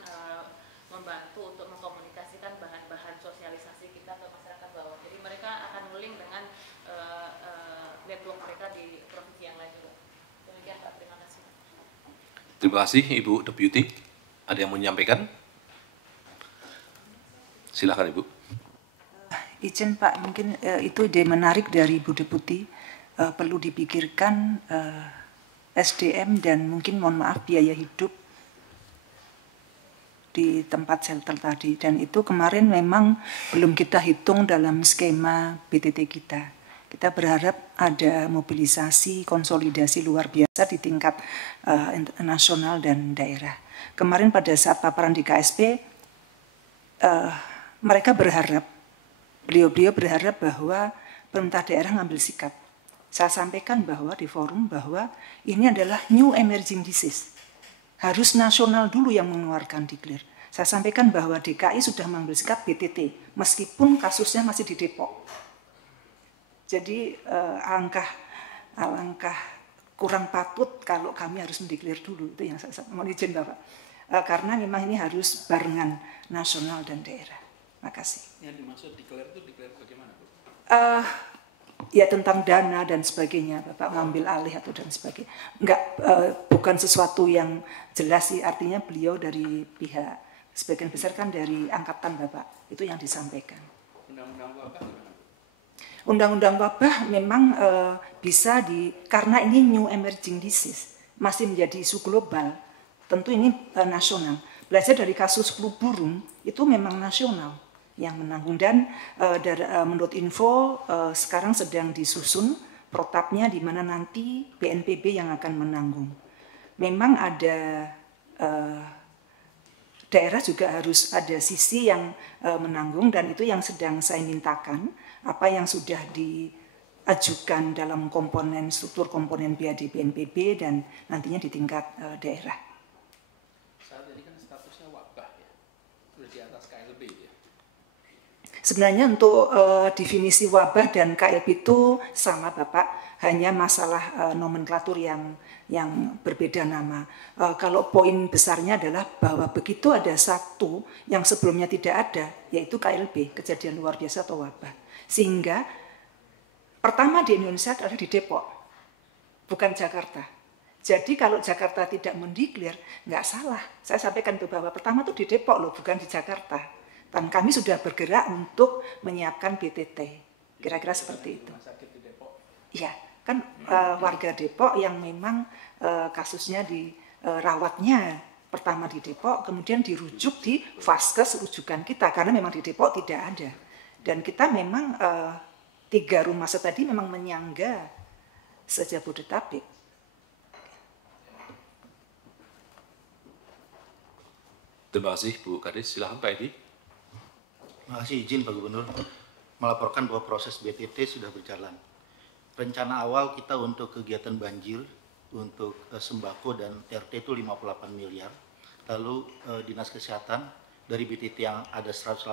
membantu untuk mengkomunikasikan bahan-bahan sosialisasi kita ke masyarakat bawah. Jadi mereka akan link dengan network mereka di provinsi yang lain juga. Demikian Pak, terima kasih. Terima kasih Ibu Deputi. Ada yang mau menyampaikan? Silakan Ibu. Izin Pak, mungkin itu ide menarik dari Ibu Deputi. Perlu dipikirkan SDM dan mungkin mohon maaf biaya hidup di tempat shelter tadi. Dan itu kemarin memang belum kita hitung dalam skema BTT kita. Kita berharap ada mobilisasi, konsolidasi luar biasa di tingkat nasional dan daerah. Kemarin pada saat paparan di KSP, mereka berharap, beliau-beliau berharap bahwa pemerintah daerah ngambil sikap. Saya sampaikan bahwa di forum bahwa ini adalah new emerging disease. Harus nasional dulu yang mengeluarkan declare. Saya sampaikan bahwa DKI sudah mengambil sikap BTT, meskipun kasusnya masih di Depok. Jadi alangkah kurang patut kalau kami harus mendeklar dulu, itu yang saya mohon izin Bapak. Karena memang ini harus barengan nasional dan daerah. Makasih. Yang dimaksud declare itu declare bagaimana, Bu? Ya tentang dana dan sebagainya, Bapak ngambil alih atau dan sebagainya. Enggak, bukan sesuatu yang jelas sih, artinya beliau dari pihak, sebagian besar kan dari angkatan Bapak, itu yang disampaikan. Undang-undang wabah gimana? Undang-undang wabah memang bisa karena ini new emerging disease, masih menjadi isu global, tentu ini nasional. Belajar dari kasus flu burung, itu memang nasional yang menanggung. Dan menurut info sekarang sedang disusun protapnya di mana nanti BNPB yang akan menanggung. Memang ada daerah juga harus ada sisi yang menanggung, dan itu yang sedang saya mintakan, apa yang sudah diajukan dalam komponen struktur komponen biaya di BNPB dan nantinya di tingkat daerah. Saat ini kan statusnya wabah ya, sudah di atas KLB ya. Sebenarnya untuk definisi wabah dan KLB itu sama Bapak, hanya masalah nomenklatur yang berbeda nama. Kalau poin besarnya adalah bahwa begitu ada satu yang sebelumnya tidak ada, yaitu KLB, kejadian luar biasa atau wabah. Sehingga pertama di Indonesia adalah di Depok, bukan Jakarta. Jadi kalau Jakarta tidak mendeklar, nggak salah. Saya sampaikan itu bahwa pertama itu di Depok loh, bukan di Jakarta. Dan kami sudah bergerak untuk menyiapkan BTT. Kira-kira seperti itu. Iya, kan warga Depok yang memang kasusnya dirawatnya pertama di Depok, kemudian dirujuk di Vaskes rujukan kita, karena memang di Depok tidak ada. Dan kita memang 3 rumah sakit tadi memang menyangga se-Jabodetabek. Terima kasih Bu Kadis. Silakan Pak Edi. Terima kasih izin Pak Gubernur melaporkan bahwa proses BTT sudah berjalan. Rencana awal kita untuk kegiatan banjir, untuk sembako dan RT itu 58 miliar. Lalu Dinas Kesehatan dari BTT yang ada 188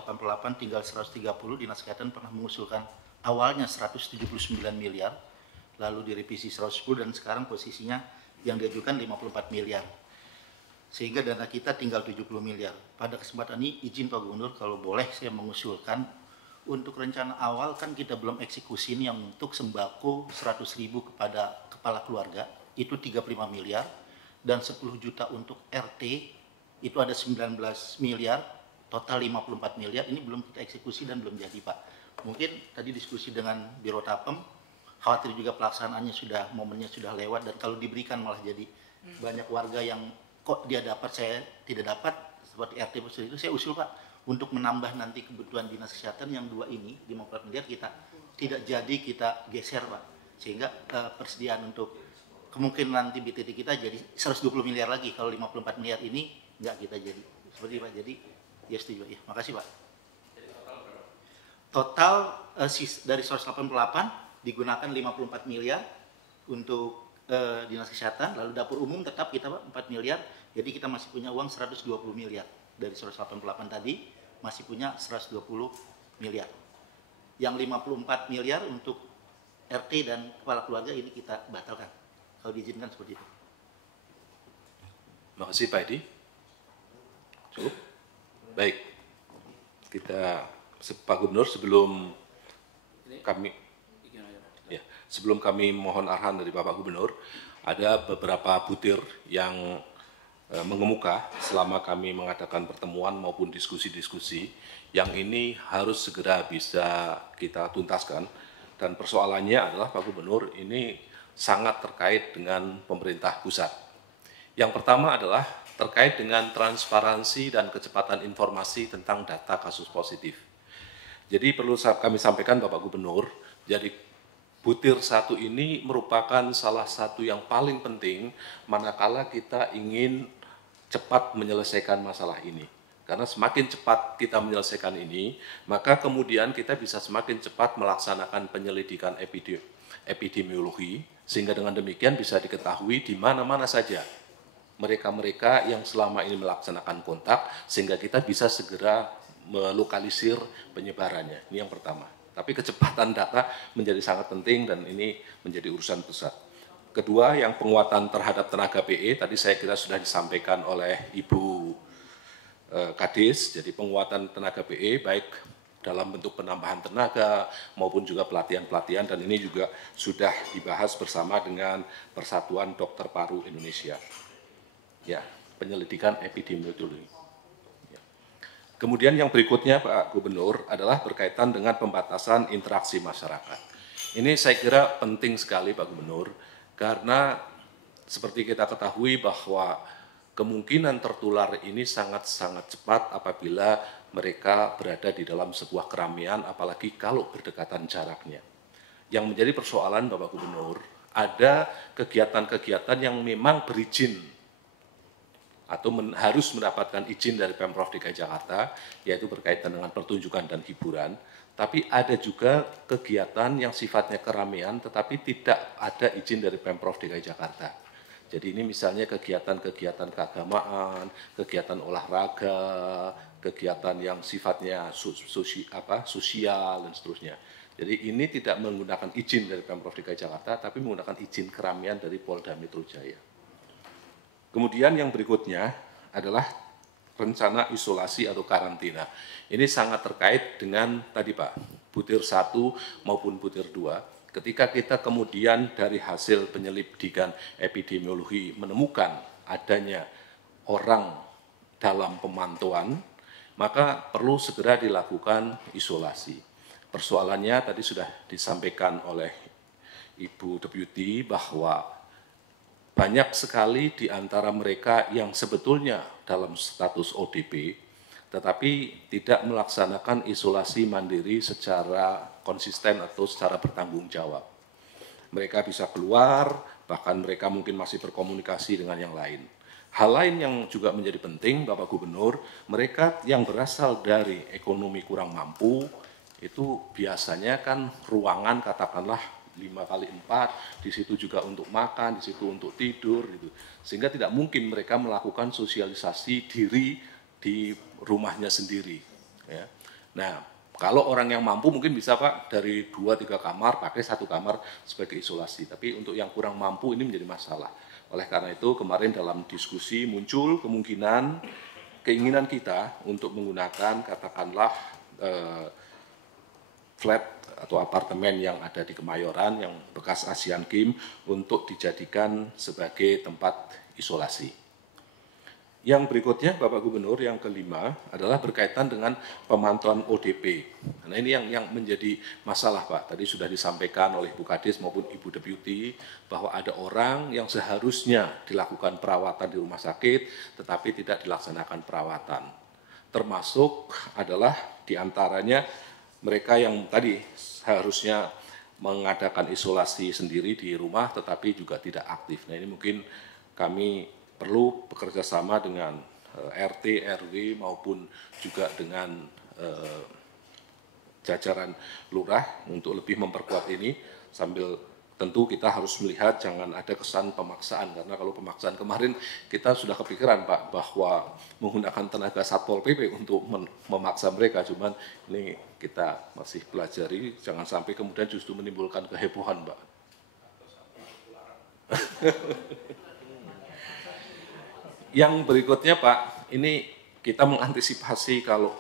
tinggal 130, Dinas Kesehatan pernah mengusulkan awalnya 179 miliar, lalu direvisi 110 dan sekarang posisinya yang diajukan 54 miliar. Sehingga dana kita tinggal 70 miliar. Pada kesempatan ini izin Pak Gubernur kalau boleh saya mengusulkan untuk rencana awal kan kita belum eksekusi ini yang untuk sembako 100.000 kepada kepala keluarga itu 35 miliar dan 10 juta untuk RT itu ada 19 miliar, total 54 miliar, ini belum kita eksekusi dan belum jadi Pak. Mungkin tadi diskusi dengan Biro Tapem, khawatir juga pelaksanaannya sudah, momennya sudah lewat, dan kalau diberikan malah jadi banyak warga yang kok dia dapat, saya tidak dapat, seperti RT itu saya usul Pak, untuk menambah nanti kebutuhan Dinas Kesehatan yang 2 ini, 54 miliar kita tidak jadi kita geser Pak. Sehingga persediaan untuk kemungkinan nanti BTT kita jadi 120 miliar lagi, kalau 54 miliar ini enggak kita jadi. Seperti Pak, jadi ya setuju ya. Makasih Pak. Total dari 188 digunakan 54 miliar untuk Dinas Kesehatan, lalu dapur umum tetap kita Pak 4 miliar, jadi kita masih punya uang 120 miliar. Dari 188 tadi masih punya 120 miliar. Yang 54 miliar untuk RT dan kepala keluarga ini kita batalkan, kalau diizinkan seperti itu. Terima kasih Pak Edi. Cukup? Baik. Kita, Pak Gubernur, sebelum kami mohon arahan dari Bapak Gubernur, ada beberapa butir yang mengemuka selama kami mengadakan pertemuan maupun diskusi-diskusi yang ini harus segera bisa kita tuntaskan. Dan persoalannya adalah Pak Gubernur, ini sangat terkait dengan pemerintah pusat. Yang pertama adalah terkait dengan transparansi dan kecepatan informasi tentang data kasus positif. Jadi perlu kami sampaikan Bapak Gubernur, jadi butir 1 ini merupakan salah satu yang paling penting manakala kita ingin cepat menyelesaikan masalah ini. Karena semakin cepat kita menyelesaikan ini, maka kemudian kita bisa semakin cepat melaksanakan penyelidikan epidemiologi, sehingga dengan demikian bisa diketahui di mana-mana saja mereka-mereka yang selama ini melaksanakan kontak, sehingga kita bisa segera melokalisir penyebarannya. Ini yang pertama. Tapi kecepatan data menjadi sangat penting dan ini menjadi urusan pusat. Kedua, yang penguatan terhadap tenaga PE, tadi saya kira sudah disampaikan oleh Ibu Kadis, jadi penguatan tenaga PE baik dalam bentuk penambahan tenaga maupun juga pelatihan-pelatihan, dan ini juga sudah dibahas bersama dengan Persatuan Dokter Paru Indonesia. Ya, penyelidikan epidemiologi. Ya. Kemudian yang berikutnya Pak Gubernur adalah berkaitan dengan pembatasan interaksi masyarakat. Ini saya kira penting sekali Pak Gubernur, karena seperti kita ketahui bahwa kemungkinan tertular ini sangat-sangat cepat apabila mereka berada di dalam sebuah keramaian, apalagi kalau berdekatan jaraknya. Yang menjadi persoalan Bapak Gubernur, ada kegiatan-kegiatan yang memang berizin atau harus mendapatkan izin dari Pemprov DKI Jakarta, yaitu berkaitan dengan pertunjukan dan hiburan. Tapi ada juga kegiatan yang sifatnya keramaian tetapi tidak ada izin dari Pemprov DKI Jakarta. Jadi ini misalnya kegiatan-kegiatan keagamaan, kegiatan olahraga, kegiatan yang sifatnya sosial dan seterusnya. Jadi ini tidak menggunakan izin dari Pemprov DKI Jakarta tapi menggunakan izin keramaian dari Polda Metro Jaya. Kemudian yang berikutnya adalah rencana isolasi atau karantina. Ini sangat terkait dengan tadi Pak, butir 1 maupun butir 2. Ketika kita kemudian dari hasil penyelidikan epidemiologi menemukan adanya orang dalam pemantauan, maka perlu segera dilakukan isolasi. Persoalannya tadi sudah disampaikan oleh Ibu Deputi bahwa banyak sekali di antara mereka yang sebetulnya dalam status ODP, tetapi tidak melaksanakan isolasi mandiri secara konsisten atau secara bertanggung jawab. Mereka bisa keluar, bahkan mereka mungkin masih berkomunikasi dengan yang lain. Hal lain yang juga menjadi penting, Bapak Gubernur, mereka yang berasal dari ekonomi kurang mampu, itu biasanya kan ruangan katakanlah 5x4, di situ juga untuk makan, di situ untuk tidur, gitu. Sehingga tidak mungkin mereka melakukan sosialisasi diri di rumahnya sendiri. Ya. Nah, kalau orang yang mampu mungkin bisa Pak dari 2-3 kamar pakai 1 kamar sebagai isolasi. Tapi untuk yang kurang mampu ini menjadi masalah. Oleh karena itu kemarin dalam diskusi muncul keinginan kita untuk menggunakan katakanlah flat atau apartemen yang ada di Kemayoran yang bekas Asian Games untuk dijadikan sebagai tempat isolasi. Yang berikutnya Bapak Gubernur yang kelima adalah berkaitan dengan pemantauan ODP. Nah ini yang menjadi masalah Pak. Tadi sudah disampaikan oleh Bu Kadis maupun Ibu Deputi bahwa ada orang yang seharusnya dilakukan perawatan di rumah sakit tetapi tidak dilaksanakan perawatan. Termasuk adalah diantaranya mereka yang tadi seharusnya mengadakan isolasi sendiri di rumah tetapi juga tidak aktif. Nah ini mungkin kami perlu bekerja sama dengan RT, RW maupun juga dengan jajaran lurah untuk lebih memperkuat ini, sambil tentu kita harus melihat jangan ada kesan pemaksaan, karena kalau pemaksaan kemarin kita sudah kepikiran Pak bahwa menggunakan tenaga Satpol PP untuk memaksa mereka, cuman ini kita masih pelajari, jangan sampai kemudian justru menimbulkan kehebohan Pak. Yang berikutnya Pak, ini kita mengantisipasi kalau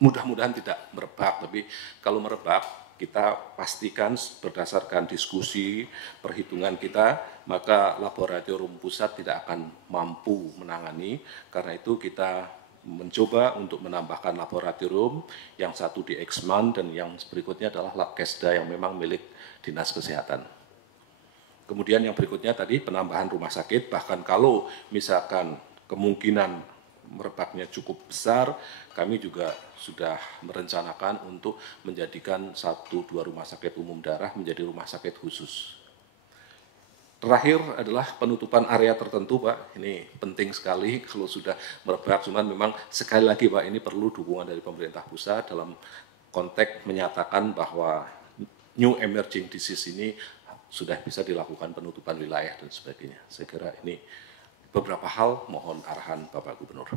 mudah-mudahan tidak merebak, tapi kalau merebak kita pastikan berdasarkan diskusi, perhitungan kita, maka laboratorium pusat tidak akan mampu menangani. Karena itu kita mencoba untuk menambahkan laboratorium, yang satu di Eksman dan yang berikutnya adalah Labkesda yang memang milik Dinas Kesehatan. Kemudian yang berikutnya tadi penambahan rumah sakit, bahkan kalau misalkan kemungkinan merebaknya cukup besar, kami juga sudah merencanakan untuk menjadikan 1-2 rumah sakit umum daerah menjadi rumah sakit khusus. Terakhir adalah penutupan area tertentu, Pak. Ini penting sekali kalau sudah merebak, cuman memang sekali lagi, Pak, ini perlu dukungan dari pemerintah pusat dalam konteks menyatakan bahwa new emerging disease ini sudah bisa dilakukan penutupan wilayah dan sebagainya. Saya kira ini beberapa hal, mohon arahan Bapak Gubernur.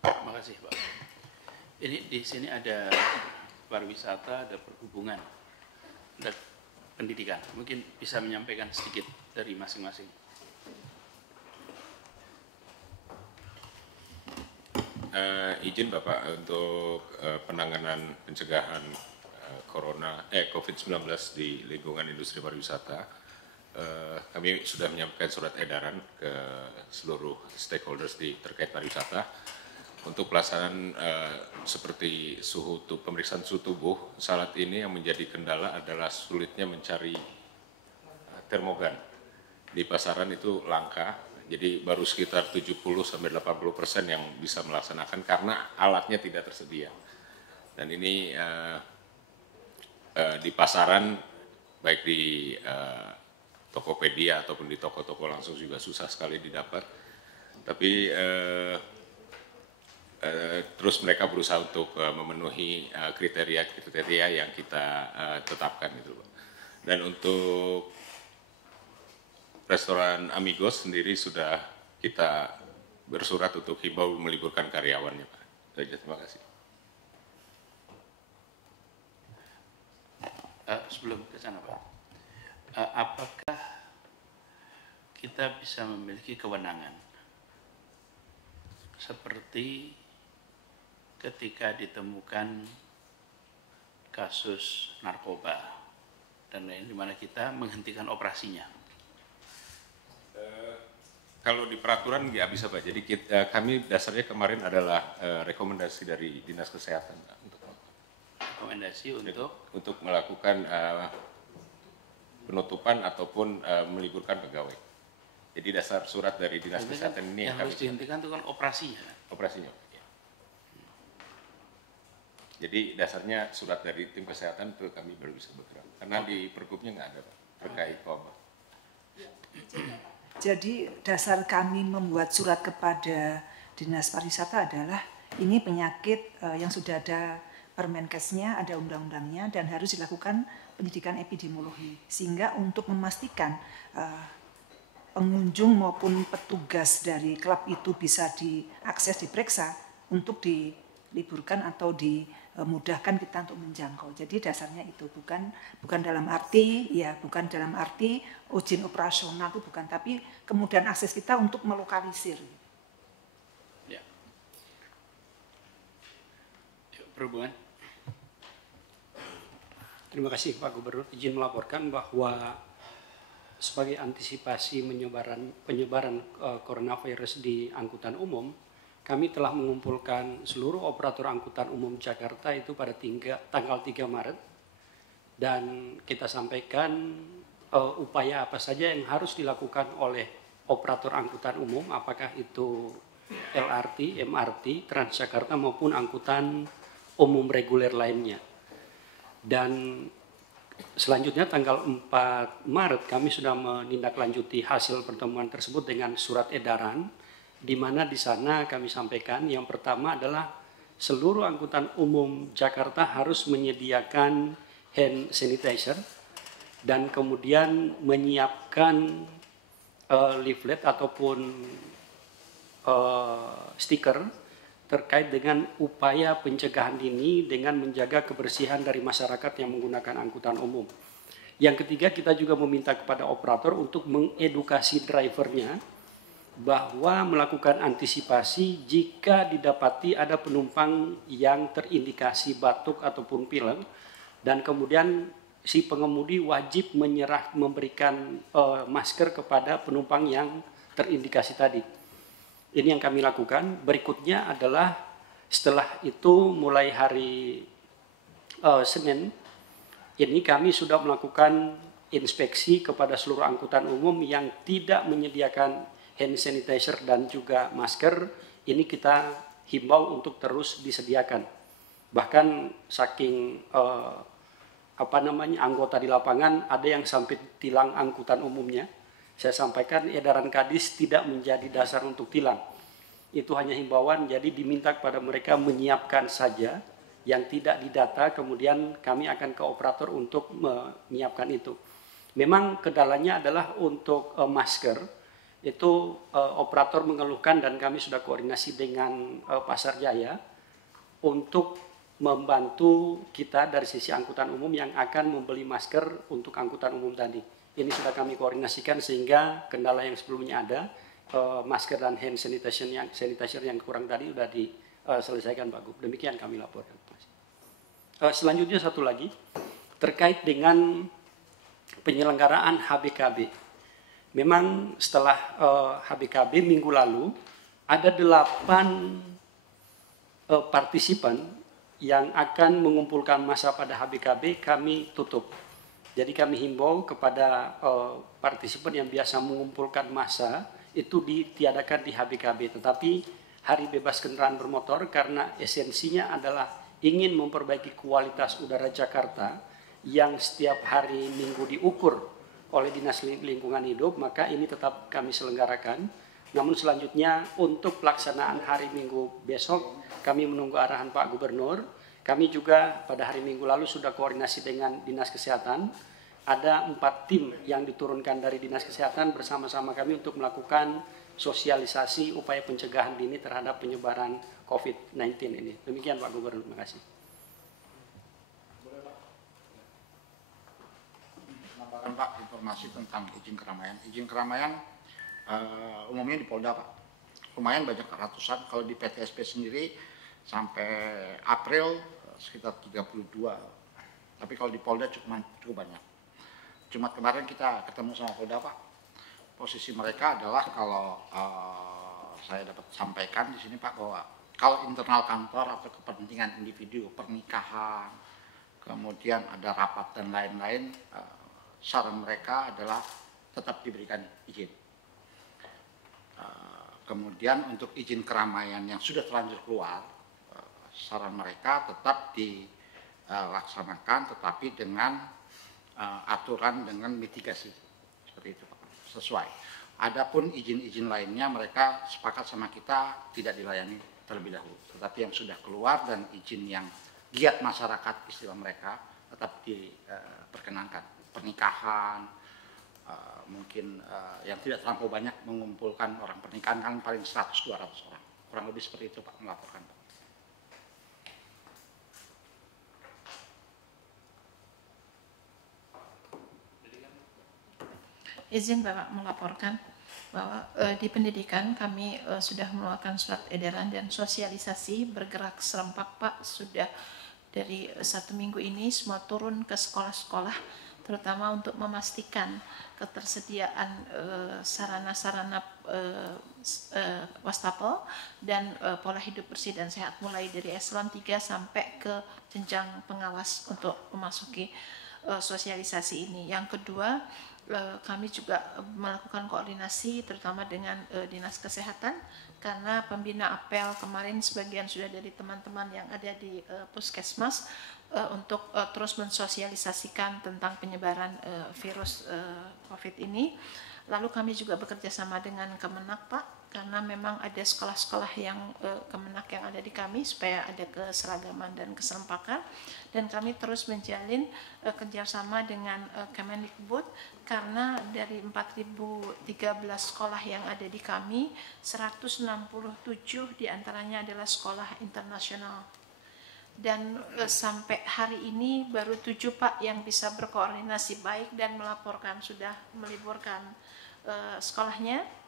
Terima kasih, Pak. Ini di sini ada pariwisata, ada perhubungan, ada pendidikan. Mungkin bisa menyampaikan sedikit dari masing-masing. Izin Bapak untuk penanganan pencegahan COVID-19 di lingkungan industri pariwisata, kami sudah menyampaikan surat edaran ke seluruh stakeholders terkait pariwisata untuk pelaksanaan seperti pemeriksaan suhu tubuh. Saat ini yang menjadi kendala adalah sulitnya mencari termogan. Di pasaran itu langka. Jadi baru sekitar 70-80% yang bisa melaksanakan karena alatnya tidak tersedia. Dan ini di pasaran, baik di Tokopedia ataupun di toko-toko langsung juga susah sekali didapat. Tapi terus mereka berusaha untuk memenuhi kriteria yang kita tetapkan gitu. Dan untuk restoran Amigos sendiri sudah kita bersurat untuk himbau meliburkan karyawannya, Pak. Terima kasih. Sebelum ke sana, Pak, apakah kita bisa memiliki kewenangan seperti ketika ditemukan kasus narkoba dan lain, di mana kita menghentikan operasinya? Kalau di peraturan nggak bisa, Pak. Jadi kami dasarnya kemarin adalah rekomendasi dari Dinas Kesehatan, Pak, Rekomendasi untuk melakukan penutupan ataupun meliburkan pegawai. Jadi dasar surat dari Dinas Kesehatan ini yang harus dihentikan itu kan operasinya. Operasinya. Ya. Jadi dasarnya surat dari tim kesehatan itu kami baru bisa bergerak. Karena di pergubnya nggak ada, Pak, terkait wabah. Jadi dasar kami membuat surat kepada Dinas Pariwisata adalah ini penyakit yang sudah ada Permenkesnya, ada undang-undangnya, dan harus dilakukan penyidikan epidemiologi. Sehingga untuk memastikan pengunjung maupun petugas dari klub itu bisa diakses, diperiksa untuk diliburkan atau dimudahkan kita untuk menjangkau. Jadi dasarnya itu bukan dalam arti izin operasional itu bukan, tapi kemudian akses kita untuk melokalisir. Ya. Perhubungan. Terima kasih Pak Gubernur. Izin melaporkan bahwa sebagai antisipasi penyebaran coronavirus di angkutan umum, kami telah mengumpulkan seluruh operator angkutan umum Jakarta itu pada tanggal 3 Maret. Dan kita sampaikan upaya apa saja yang harus dilakukan oleh operator angkutan umum, apakah itu LRT, MRT, Transjakarta maupun angkutan umum reguler lainnya. Dan selanjutnya tanggal 4 Maret kami sudah menindaklanjuti hasil pertemuan tersebut dengan surat edaran, di mana di sana kami sampaikan yang pertama adalah seluruh angkutan umum Jakarta harus menyediakan hand sanitizer dan kemudian menyiapkan leaflet ataupun stiker terkait dengan upaya pencegahan dini dengan menjaga kebersihan dari masyarakat yang menggunakan angkutan umum. Yang ketiga, kita juga meminta kepada operator untuk mengedukasi drivernya bahwa melakukan antisipasi jika didapati ada penumpang yang terindikasi batuk ataupun pilek, dan kemudian si pengemudi wajib memberikan masker kepada penumpang yang terindikasi tadi. Ini yang kami lakukan. Berikutnya adalah setelah itu mulai hari Senin ini kami sudah melakukan inspeksi kepada seluruh angkutan umum yang tidak menyediakan hand sanitizer dan juga masker. Ini kita himbau untuk terus disediakan. Bahkan saking anggota di lapangan ada yang sampai tilang angkutan umumnya. Saya sampaikan edaran Kadis tidak menjadi dasar untuk tilang. Itu hanya himbauan, jadi diminta kepada mereka menyiapkan saja yang tidak didata, kemudian kami akan ke operator untuk menyiapkan itu. Memang kendalanya adalah untuk masker, itu operator mengeluhkan dan kami sudah koordinasi dengan Pasar Jaya untuk membantu kita dari sisi angkutan umum yang akan membeli masker untuk angkutan umum tadi. Ini sudah kami koordinasikan sehingga kendala yang sebelumnya ada, masker dan hand sanitizer yang kurang tadi sudah diselesaikan Pak Gub. Demikian kami laporkan. Selanjutnya satu lagi terkait dengan penyelenggaraan HBKB. Memang setelah HBKB minggu lalu ada 8 partisipan yang akan mengumpulkan massa pada HBKB kami tutup. Jadi kami himbau kepada partisipan yang biasa mengumpulkan massa itu ditiadakan di HBKB. Tetapi hari bebas kendaraan bermotor karena esensinya adalah ingin memperbaiki kualitas udara Jakarta yang setiap hari Minggu diukur oleh Dinas Lingkungan Hidup, maka ini tetap kami selenggarakan. Namun selanjutnya untuk pelaksanaan hari Minggu besok kami menunggu arahan Pak Gubernur. Kami juga pada hari Minggu lalu sudah koordinasi dengan Dinas Kesehatan. Ada 4 tim yang diturunkan dari Dinas Kesehatan bersama-sama kami untuk melakukan sosialisasi upaya pencegahan dini terhadap penyebaran COVID-19 ini. Demikian Pak Gubernur, terima kasih. Menambahkan Pak informasi tentang izin keramaian. Izin keramaian umumnya di Polda Pak. Lumayan banyak ratusan. Kalau di PTSP sendiri sampai April sekitar 32. Tapi kalau di Polda cukup banyak. Jumat kemarin kita ketemu sama Polda Pak. Posisi mereka adalah kalau saya dapat sampaikan di sini Pak bahwa kalau internal kantor atau kepentingan individu, pernikahan, kemudian ada rapat dan lain-lain, saran mereka adalah tetap diberikan izin. Kemudian untuk izin keramaian yang sudah terlanjur keluar, saran mereka tetap dilaksanakan tetapi dengan aturan dengan mitigasi. Seperti itu Pak, sesuai. Adapun izin-izin lainnya mereka sepakat sama kita tidak dilayani terlebih dahulu. Tetapi yang sudah keluar dan izin yang giat masyarakat istilah mereka tetap diperkenankan. Pernikahan, mungkin yang tidak terlampau banyak mengumpulkan orang pernikahan kan paling 100-200 orang. Kurang lebih seperti itu Pak melaporkan Pak. Izin Bapak melaporkan bahwa di pendidikan kami sudah mengeluarkan surat edaran dan sosialisasi bergerak serempak Pak. Sudah dari 1 minggu ini semua turun ke sekolah-sekolah terutama untuk memastikan ketersediaan sarana-sarana wastafel dan pola hidup bersih dan sehat mulai dari eselon 3 sampai ke jenjang pengawas untuk memasuki sosialisasi ini. Yang kedua, kami juga melakukan koordinasi terutama dengan Dinas Kesehatan karena pembina apel kemarin sebagian sudah dari teman-teman yang ada di puskesmas untuk terus mensosialisasikan tentang penyebaran virus COVID ini. Lalu kami juga bekerja sama dengan Kemenak Pak karena memang ada sekolah-sekolah yang Kemenak yang ada di kami supaya ada keseragaman dan keserempakan, dan kami terus menjalin kerjasama dengan Kemendikbud karena dari 4.013 sekolah yang ada di kami 167 diantaranya adalah sekolah internasional, dan sampai hari ini baru 7 Pak yang bisa berkoordinasi baik dan melaporkan sudah meliburkan sekolahnya.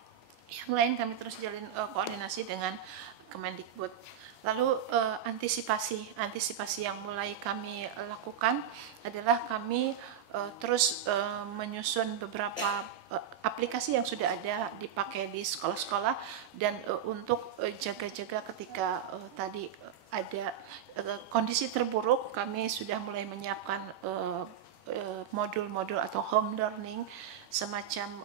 Yang lain kami terus jalin koordinasi dengan Kemendikbud. Lalu antisipasi yang mulai kami lakukan adalah kami terus menyusun beberapa aplikasi yang sudah ada dipakai di sekolah-sekolah, dan untuk jaga-jaga ketika tadi ada kondisi terburuk, kami sudah mulai menyiapkan modul-modul atau home learning semacam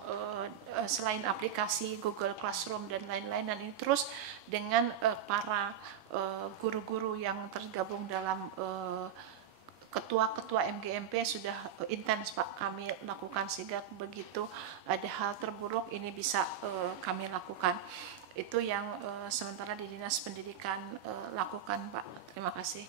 selain aplikasi Google Classroom dan lain-lain, dan ini terus dengan para guru-guru yang tergabung dalam ketua-ketua MGMP sudah intens Pak kami lakukan, sehingga begitu ada hal terburuk ini bisa kami lakukan. Itu yang sementara di Dinas Pendidikan lakukan Pak. Terima kasih.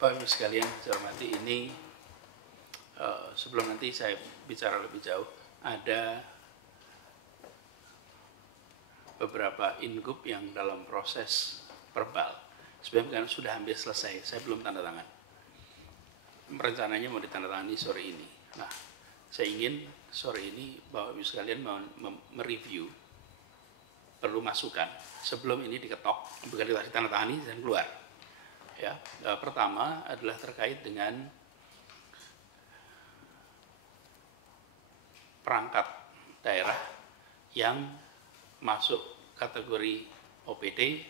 Bapak Ibu sekalian, saya hormati, ini sebelum nanti saya bicara lebih jauh, ada beberapa ingup yang dalam proses verbal. Sebenarnya sudah hampir selesai, saya belum tanda tangan. Rencananya mau ditandatangani sore ini. Nah, saya ingin sore ini Bapak Ibu sekalian mau mereview, perlu masukan sebelum ini diketok, bukan ditandatangani dan keluar. Ya, pertama adalah terkait dengan perangkat daerah yang masuk kategori OPD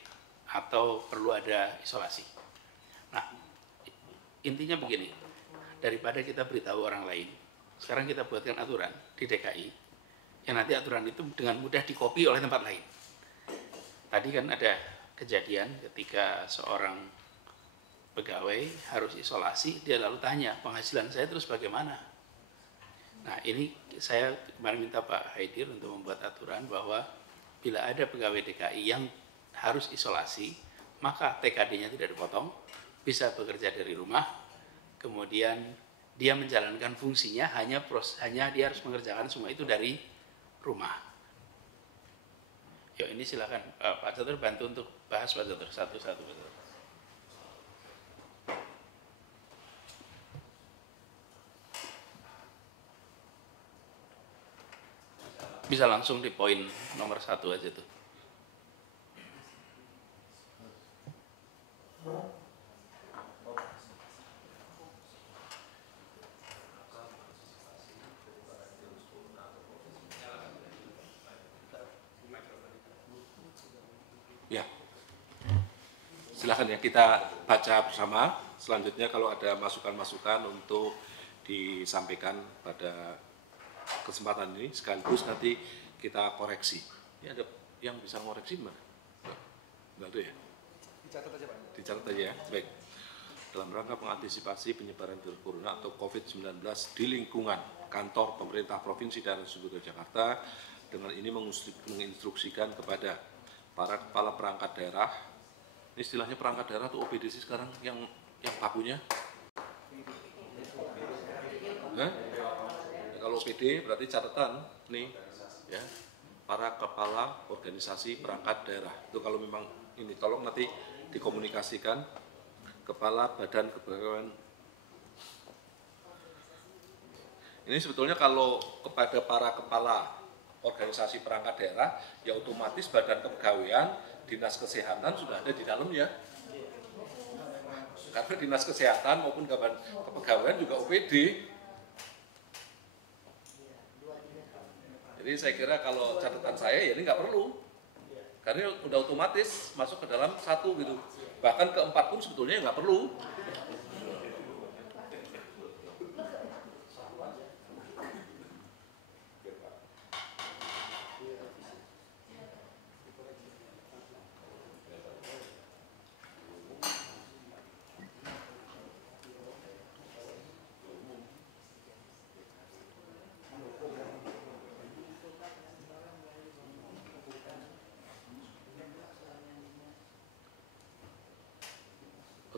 atau perlu ada isolasi. Nah, intinya begini, daripada kita beritahu orang lain, sekarang kita buatkan aturan di DKI, yang nanti aturan itu dengan mudah dikopi oleh tempat lain. Tadi kan ada kejadian ketika seorang pegawai harus isolasi, dia lalu tanya, penghasilan saya terus bagaimana? Nah, ini saya kemarin minta Pak Haidir untuk membuat aturan bahwa bila ada pegawai DKI yang harus isolasi, maka TKD-nya tidak dipotong, bisa bekerja dari rumah, kemudian dia menjalankan fungsinya, hanya dia harus mengerjakan semua itu dari rumah. Yuk, ini silakan Pak Catur bantu untuk bahas Pak Catur satu-satu. Bisa langsung di poin nomor 1 aja tuh. Ya, silakan ya, kita baca bersama. Selanjutnya kalau ada masukan-masukan untuk disampaikan pada kesempatan ini, sekaligus nanti kita koreksi. Ini ada yang bisa ngoreksi mana? Enggak ada ya? Dicatat aja Pak. Dicatat aja ya, baik. Dalam rangka mengantisipasi penyebaran virus corona atau COVID-19 di lingkungan kantor pemerintah Provinsi Daerah Istimewa Jakarta, dengan ini menginstruksikan kepada para kepala perangkat daerah, ini istilahnya perangkat daerah atau OPD sekarang yang bakunya? Kalau OPD berarti catatan nih ya, para kepala organisasi perangkat daerah. Itu kalau memang ini tolong nanti dikomunikasikan kepala badan kepegawaian. Ini sebetulnya kalau kepada para kepala organisasi perangkat daerah, ya otomatis badan kepegawaian, dinas kesehatan sudah ada di dalamnya. Karena dinas kesehatan maupun kepegawaian juga OPD. Jadi saya kira kalau catatan saya ya ini nggak perlu, karena udah otomatis masuk ke dalam satu gitu. Bahkan keempat pun sebetulnya nggak perlu.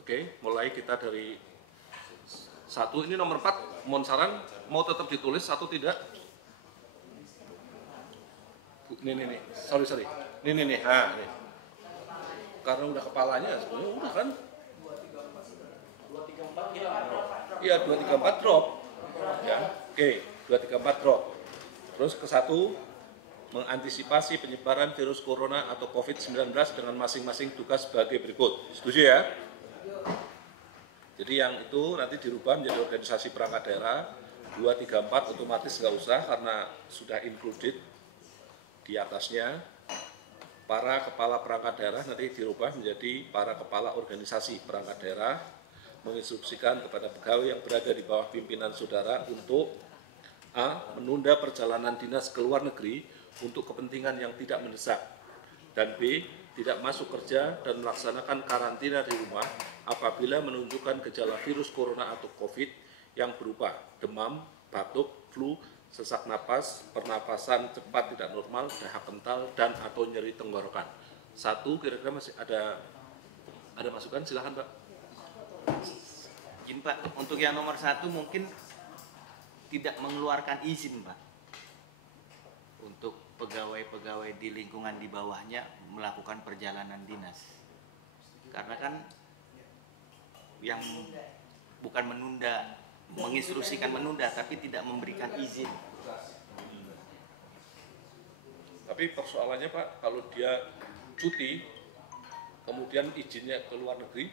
Oke, mulai kita dari 1, ini nomor 4, mohon saran, mau tetap ditulis atau tidak? Nih, sorry, nih, nih, karena udah kepalanya sebenarnya udah kan. 234 hilang. Iya, 234 drop. Ya, oke, 234 drop. Terus ke 1, mengantisipasi penyebaran virus corona atau COVID-19 dengan masing-masing tugas sebagai berikut. Setuju ya? Jadi yang itu nanti dirubah menjadi organisasi perangkat daerah. 234 otomatis nggak usah karena sudah included di atasnya. Para kepala perangkat daerah nanti dirubah menjadi para kepala organisasi perangkat daerah, menginstruksikan kepada pegawai yang berada di bawah pimpinan saudara untuk A. Menunda perjalanan dinas ke luar negeri untuk kepentingan yang tidak mendesak, dan B. Tidak masuk kerja dan melaksanakan karantina di rumah apabila menunjukkan gejala virus corona atau COVID yang berupa demam, batuk, flu, sesak napas, pernapasan cepat tidak normal, dahak kental, dan atau nyeri tenggorokan. 1, kira-kira masih ada masukan? Silahkan Pak. Izin Pak, untuk yang nomor 1 mungkin tidak mengeluarkan izin Pak untuk pegawai-pegawai di lingkungan di bawahnya melakukan perjalanan dinas, karena kan yang bukan menunda, menginstruksikan menunda tapi tidak memberikan izin. Tapi persoalannya Pak, kalau dia cuti kemudian izinnya ke luar negeri,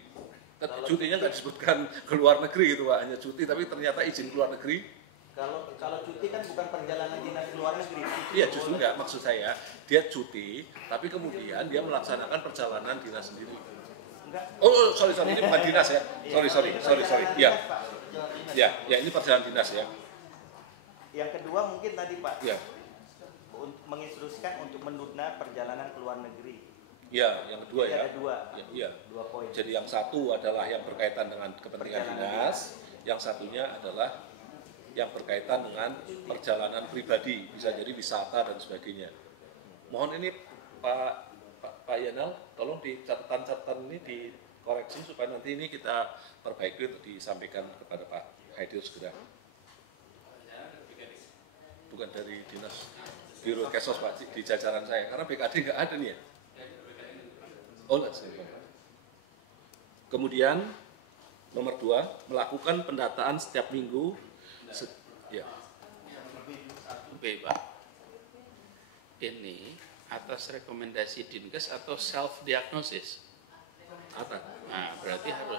cutinya nggak disebutkan ke luar negeri gitu Pak, hanya cuti tapi ternyata izin ke luar negeri. Kalau cuti kan bukan perjalanan dinas ke luar negeri. Iya, justru enggak, maksud saya dia cuti tapi kemudian dia melaksanakan perjalanan dinas sendiri. Oh, sorry, ini bukan dinas ya. Sorry. Iya. Ya, ini perjalanan dinas ya. Yang kedua mungkin tadi Pak. Iya. Menginstruksikan untuk menunda perjalanan ke luar negeri. Iya, yang kedua ya. Ada 2. Iya. 2 poin. Jadi yang satu adalah yang berkaitan dengan kepentingan dinas, yang satunya adalah yang berkaitan dengan perjalanan pribadi, bisa jadi wisata dan sebagainya. Mohon ini Pak Yanal, tolong di catatan-catatan ini dikoreksi supaya nanti ini kita perbaiki untuk disampaikan kepada Pak Haidir segera. Bukan dari dinas Biro Kesos Pak, di jajaran saya, karena BKD nggak ada nih ya. Oh, enggak. Kemudian nomor 2, melakukan pendataan setiap minggu. Ya. B Pak. Ini atas rekomendasi Dinkes atau self diagnosis? Atas. Nah, berarti harus.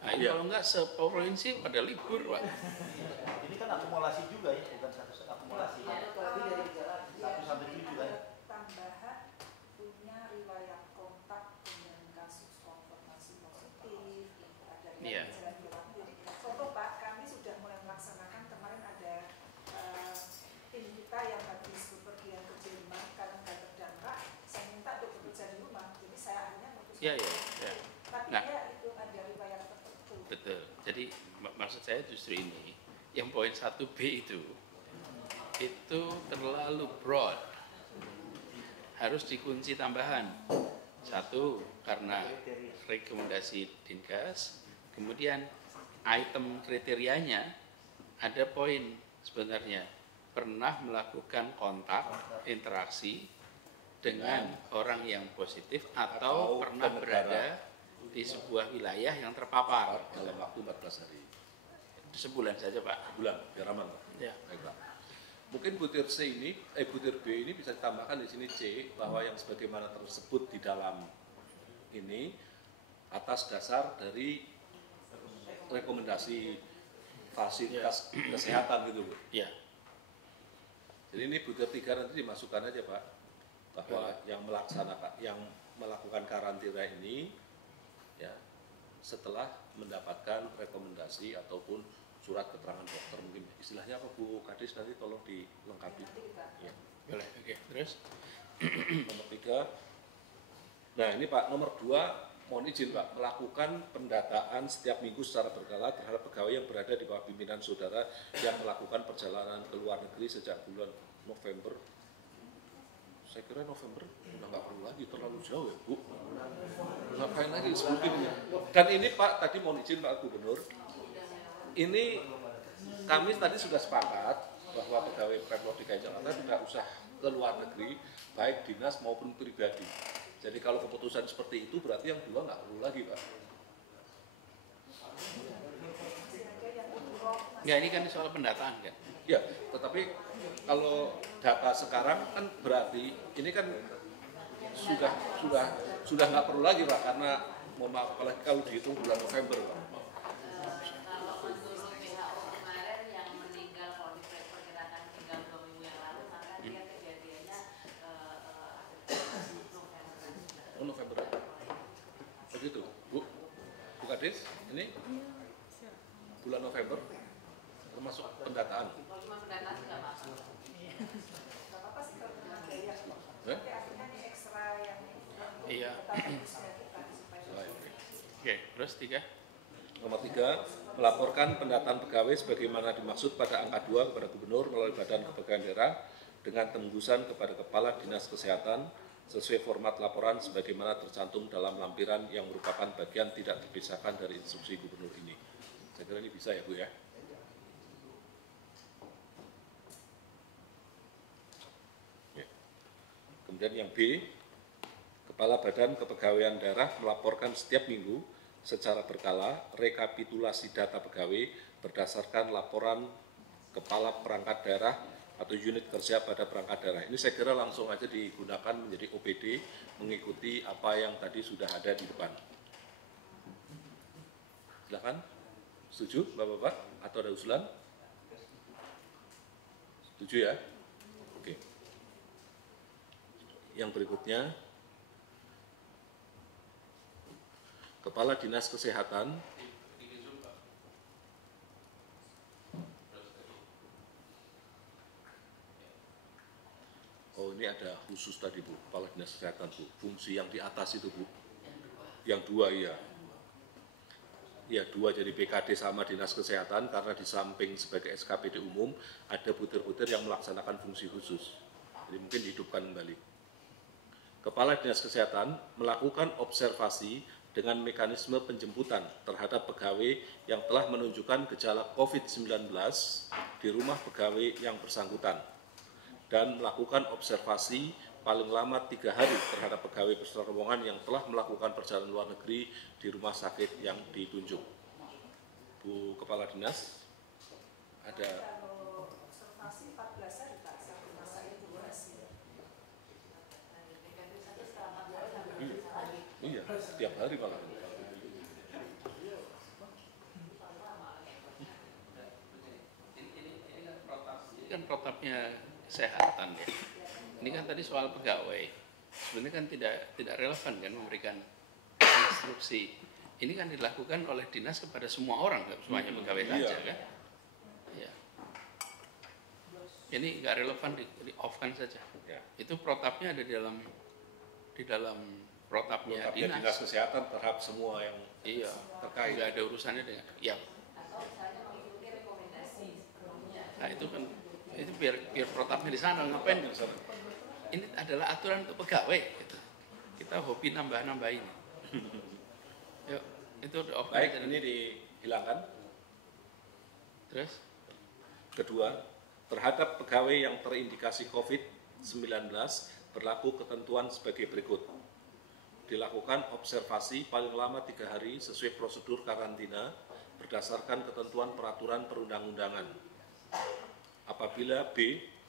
Nah, ini kalau enggak seprovinsi pada libur Pak. Ini kan akumulasi juga ya, bukan satu akumulasi. Satu sampai 7 kan. Tambahan punya riwayat kontak dengan kasus konfirmasi positif, ada Iya. contoh Pak, kami sudah mulai melaksanakan, kemarin ada tim kita yang habis bepergian ke Jerman karena nggak terdampak, saya minta untuk bekerja di rumah, jadi saya akhirnya memutuskan. Iya. Tapi Nah, dia itu ada riwayat tertentu. betul. Jadi maksud saya justru ini, yang poin 1B itu terlalu broad. Harus dikunci tambahan. 1, karena rekomendasi Dinkes. Kemudian item kriterianya ada poin sebenarnya. Pernah melakukan kontak, interaksi dengan orang yang positif atau pernah berada di sebuah wilayah yang terpapar dalam waktu 14 hari. Sebulan saja Pak. Bulan, biar aman. Ya. Baiklah. Mungkin butir C ini, butir B ini bisa ditambahkan di sini C, bahwa yang sebagaimana tersebut di dalam ini atas dasar dari rekomendasi fasilitas kesehatan gitu Bu. Ya. Jadi ini butir 3 nanti dimasukkan aja Pak, bahwa yang melakukan karantina ini ya setelah mendapatkan rekomendasi ataupun surat keterangan dokter, mungkin istilahnya apa Bu Kadis, nanti tolong dilengkapi. Ya. Boleh. Oke. Terus Nomor 3. Nah ini Pak, nomor 2, mohon izin Pak, melakukan pendataan setiap minggu secara berkala terhadap pegawai yang berada di bawah pimpinan saudara yang melakukan perjalanan ke luar negeri sejak bulan November. Saya kira November udah nggak perlu lagi, terlalu jauh ya Bu. Ngapain lagi sebutin ini? Dan ini Pak, tadi mohon izin Pak Gubernur, ini kami tadi sudah sepakat bahwa pegawai Pemprov DKI Jakarta tidak usah ke luar negeri, baik dinas maupun pribadi. Jadi kalau keputusan seperti itu berarti yang dua nggak perlu lagi, Pak. Enggak, ini kan soal pendataan kan. Ya, tetapi kalau data sekarang kan berarti ini kan sudah nggak perlu lagi, Pak, karena mohon maaf apalagi kalau dihitung bulan November, Pak. November. Begitu, Bu Kades, ini bulan November termasuk pendataan. Iya. Oke, terus 3. Nomor 3, melaporkan pendataan pegawai sebagaimana dimaksud pada angka 2 kepada Gubernur melalui Badan Kepegawaian Daerah dengan tembusan kepada Kepala Dinas Kesehatan sesuai format laporan sebagaimana tercantum dalam lampiran yang merupakan bagian tidak terpisahkan dari instruksi Gubernur ini. Saya kira ini bisa ya, Bu ya. Kemudian yang B, Kepala Badan Kepegawaian Daerah melaporkan setiap minggu secara berkala rekapitulasi data pegawai berdasarkan laporan Kepala Perangkat Daerah atau unit kerja pada perangkat daerah. Ini saya kira langsung aja digunakan menjadi OPD mengikuti apa yang tadi sudah ada di depan. Silakan. Setuju, Bapak-bapak? Atau ada usulan? Setuju ya? Oke. Yang berikutnya, Kepala Dinas Kesehatan ini ada khusus tadi, Bu, Kepala Dinas Kesehatan, Bu. Fungsi yang di atas itu, Bu. Yang 2, iya. Ya, 2 jadi BKD sama Dinas Kesehatan karena di samping sebagai SKPD umum ada butir-butir yang melaksanakan fungsi khusus. Jadi mungkin dihidupkan kembali. Kepala Dinas Kesehatan melakukan observasi dengan mekanisme penjemputan terhadap pegawai yang telah menunjukkan gejala COVID-19 di rumah pegawai yang bersangkutan dan melakukan observasi paling lama 3 hari terhadap pegawai beserta rombongan yang telah melakukan perjalanan luar negeri di rumah sakit yang ditunjuk. Bu Kepala Dinas, ada observasi 14 hari Pak, satu masa itu durasi. Iya, setiap hari malah. Ini kan protapnya kesehatan ya. Ini kan tadi soal pegawai. Sebenarnya kan tidak relevan kan memberikan instruksi. Ini kan dilakukan oleh dinas kepada semua orang, semuanya pegawai saja kan. Ya. Ini nggak relevan, di off-kan saja. Ya. Itu protapnya ada di dalam protapnya dinas kesehatan terhadap semua yang terkait. Nggak ada urusannya dengan Nah itu kan itu biar protapnya di sana, ngapain di sana? Ini adalah aturan untuk pegawai gitu. Kita hobi nambah-nambahin. Yuk, itu off. Baik, ini dihilangkan. Terus kedua, terhadap pegawai yang terindikasi COVID-19 berlaku ketentuan sebagai berikut. Dilakukan observasi paling lama 3 hari sesuai prosedur karantina berdasarkan ketentuan peraturan perundang-undangan.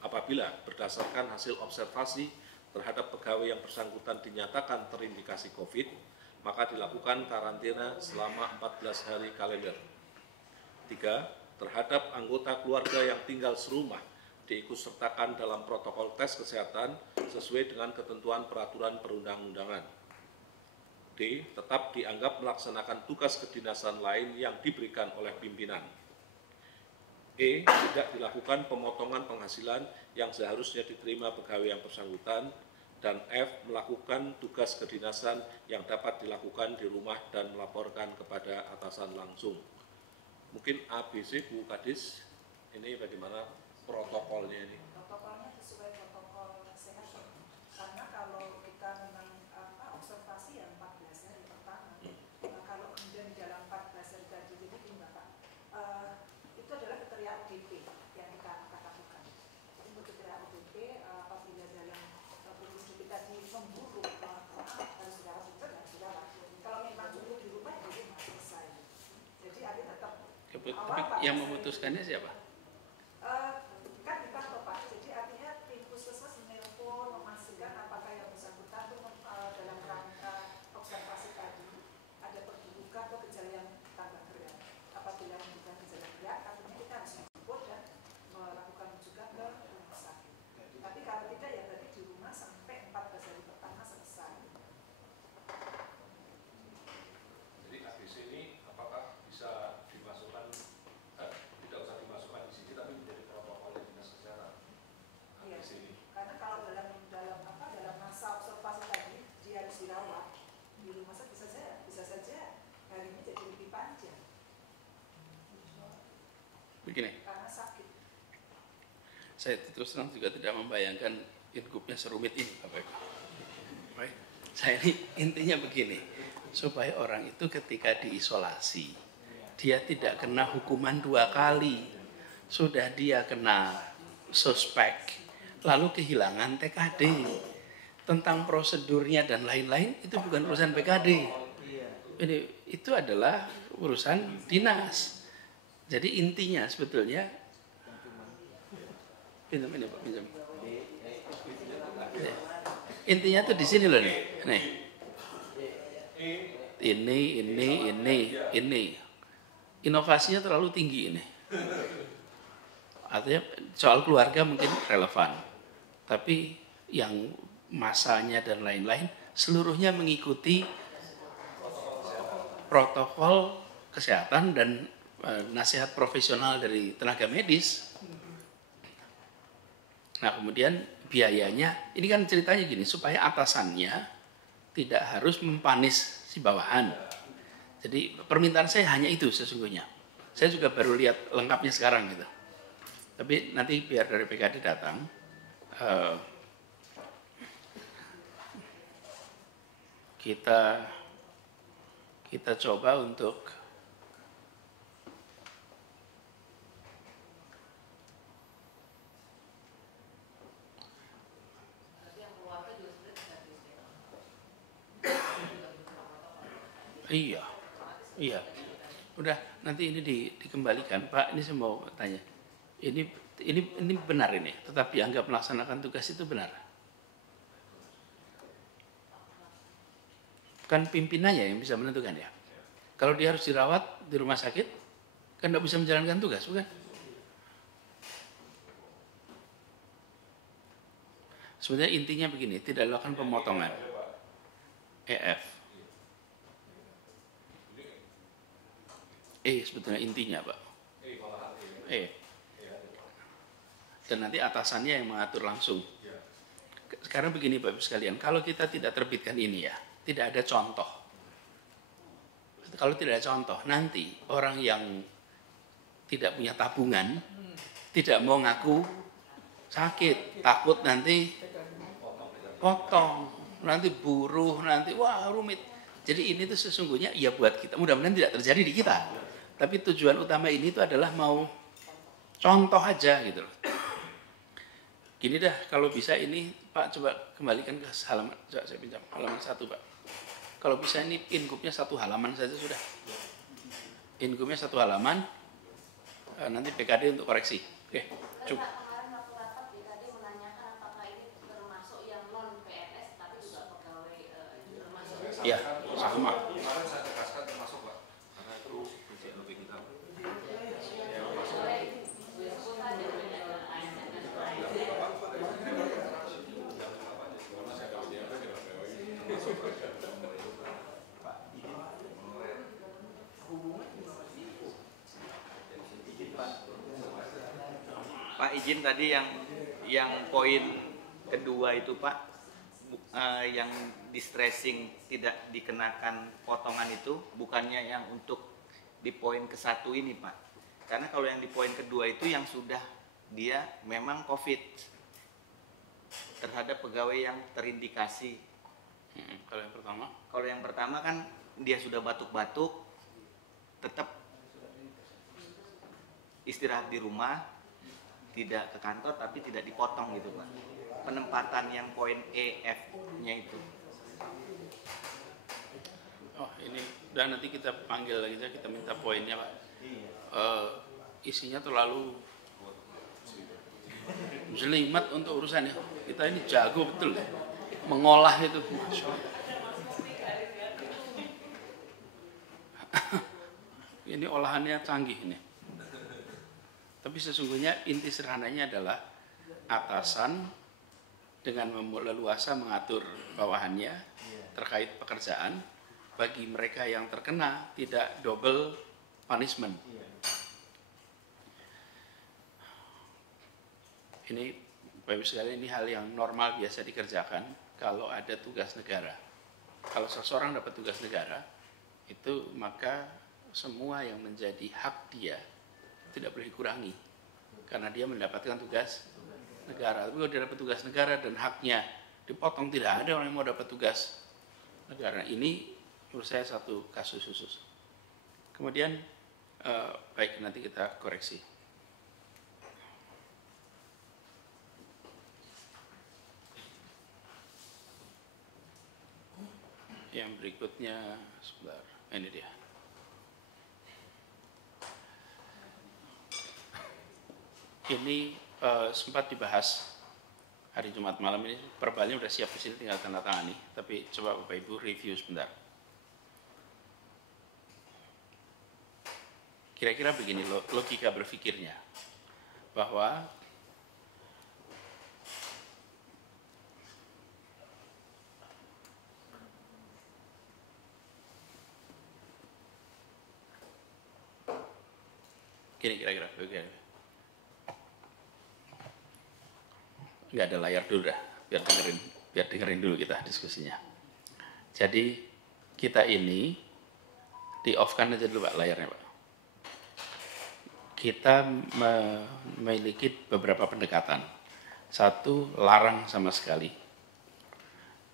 Apabila berdasarkan hasil observasi terhadap pegawai yang bersangkutan dinyatakan terindikasi COVID, maka dilakukan karantina selama 14 hari kalender. 3. Terhadap anggota keluarga yang tinggal serumah diikutsertakan dalam protokol tes kesehatan sesuai dengan ketentuan peraturan perundang-undangan. D. Tetap dianggap melaksanakan tugas kedinasan lain yang diberikan oleh pimpinan. E. Tidak dilakukan pemotongan penghasilan yang seharusnya diterima pegawai yang bersangkutan. Dan F. Melakukan tugas kedinasan yang dapat dilakukan di rumah dan melaporkan kepada atasan langsung. Mungkin A, B, C, Bu Kadis, ini bagaimana protokolnya ini? Protokolnya sesuai protokol kesehatan. Karena kalau kita memang observasi ya 14 hari pertama. Kalau kemudian di dalam 14 hari tadi, jadi ini Bapak, itu adalah kriteria ODP yang kita lakukan. Jadi kriteria ODP apabila dalam petunjuk kita di pemburu Tapi yang memutuskannya siapa? Kan dipantau Pak, jadi artinya tim puskesmas menelpon memastikan apakah yang bersangkutan itu dalam rangka observasi tadi ada perburukan atau gejala yang tambah berat. Apabila menunjukkan gejala berat, artinya kita harus menjemput dan melakukan rujukan ke rumah sakit. Tapi kalau tidak ya berarti di rumah sampai 14 hari pertama selesai. Jadi ADC ini apakah bisa dimasukkan, tidak usah dimasukkan di sini tapi menjadi protokol dinas kesehatan? Iya, ADC ini. karena kalau dalam masa observasi tadi dia harus dirawat di rumah sakit bisa saja hari ini jadi lebih panjang Begini, karena sakit. saya terus terang juga tidak membayangkan ingkupnya serumit ini, Bapak Ibu. Baik, saya ini intinya begini, supaya orang itu ketika diisolasi, dia tidak kena hukuman 2 kali. Sudah dia kena suspek, lalu kehilangan TKD. Tentang prosedurnya dan lain-lain, itu bukan urusan PKD. Itu adalah urusan dinas. Jadi intinya sebetulnya, pinjam ini Pak, pinjam. Intinya tuh di sini loh nih. Nih. Ini. Inovasinya terlalu tinggi ini. Artinya soal keluarga mungkin relevan. Tapi yang masanya dan lain-lain seluruhnya mengikuti protokol kesehatan dan nasihat profesional dari tenaga medis. Nah, kemudian biayanya, ini kan ceritanya gini, supaya atasannya tidak harus mempanis si bawahan. Jadi permintaan saya hanya itu sesungguhnya. Saya juga baru lihat lengkapnya sekarang gitu. Tapi nanti biar dari PKD datang, kita coba untuk iya. Udah nanti ini dikembalikan, Pak. Ini saya mau tanya. Ini benar ini, tetapi anggap melaksanakan tugas itu benar. Kan pimpinannya yang bisa menentukan ya. Kalau dia harus dirawat di rumah sakit, kan tidak bisa menjalankan tugas, bukan? Sebenarnya intinya begini, tidak dilakukan pemotongan. EF. Sebetulnya intinya, Pak. Dan nanti atasannya yang mengatur langsung. Sekarang begini Bapak Ibu sekalian, kalau kita tidak terbitkan ini ya, tidak ada contoh. Kalau tidak ada contoh, nanti orang yang tidak punya tabungan, tidak mau ngaku sakit, takut nanti potong, nanti buruh, nanti wah rumit. Jadi ini tuh sesungguhnya ya buat kita, mudah-mudahan tidak terjadi di kita. Tapi tujuan utama ini tuh adalah mau contoh aja gitu loh. Gini dah, kalau bisa ini Pak coba kembalikan ke halaman, coba saya pinjam halaman 1 Pak. Kalau bisa ini ingkupnya 1 halaman saja sudah. Ingkupnya 1 halaman, nanti PKD untuk koreksi. Oke, cukup. Ya, sama. Pak izin tadi yang poin kedua itu Pak, yang distressing tidak dikenakan potongan itu bukannya yang untuk di poin ke-1 ini Pak. Karena kalau yang di poin kedua itu yang sudah dia memang COVID terhadap pegawai yang terindikasi. Kalau yang pertama? Kalau yang pertama kan dia sudah batuk-batuk, tetap istirahat di rumah, tidak ke kantor tapi tidak dipotong gitu Pak. Penempatan yang poin EF-nya itu. Oh ini, dan nanti kita panggil lagi, kita minta poinnya Pak. isinya terlalu jelimet untuk urusannya. Kita ini jago betul ya, mengolah itu. Ini olahannya canggih ini. Tapi sesungguhnya inti sederhananya adalah atasan dengan leluasa mengatur bawahannya terkait pekerjaan, bagi mereka yang terkena tidak double punishment. Ini Bapak Ibu sekalian, ini hal yang normal biasa dikerjakan kalau ada tugas negara. Kalau seseorang dapat tugas negara, itu maka semua yang menjadi hak dia tidak boleh dikurangi karena dia mendapatkan tugas negara. Tapi kalau dia dapat tugas negara dan haknya dipotong, tidak ada orang yang mau dapat tugas negara. Ini menurut saya satu kasus khusus. Kemudian baik, nanti kita koreksi. Yang berikutnya sebentar, ini dia. Ini sempat dibahas hari Jumat malam ini, perbalnya sudah siap di sini, tinggal tanda tangani. Tapi coba Bapak Ibu review sebentar. Kira-kira begini logika berpikirnya, bahwa gini kira-kira. Nggak ada layar dulu dah, biar dengerin dulu kita diskusinya. Jadi kita ini di off kan aja dulu Pak layarnya Pak. Kita memiliki beberapa pendekatan. Satu, larang sama sekali.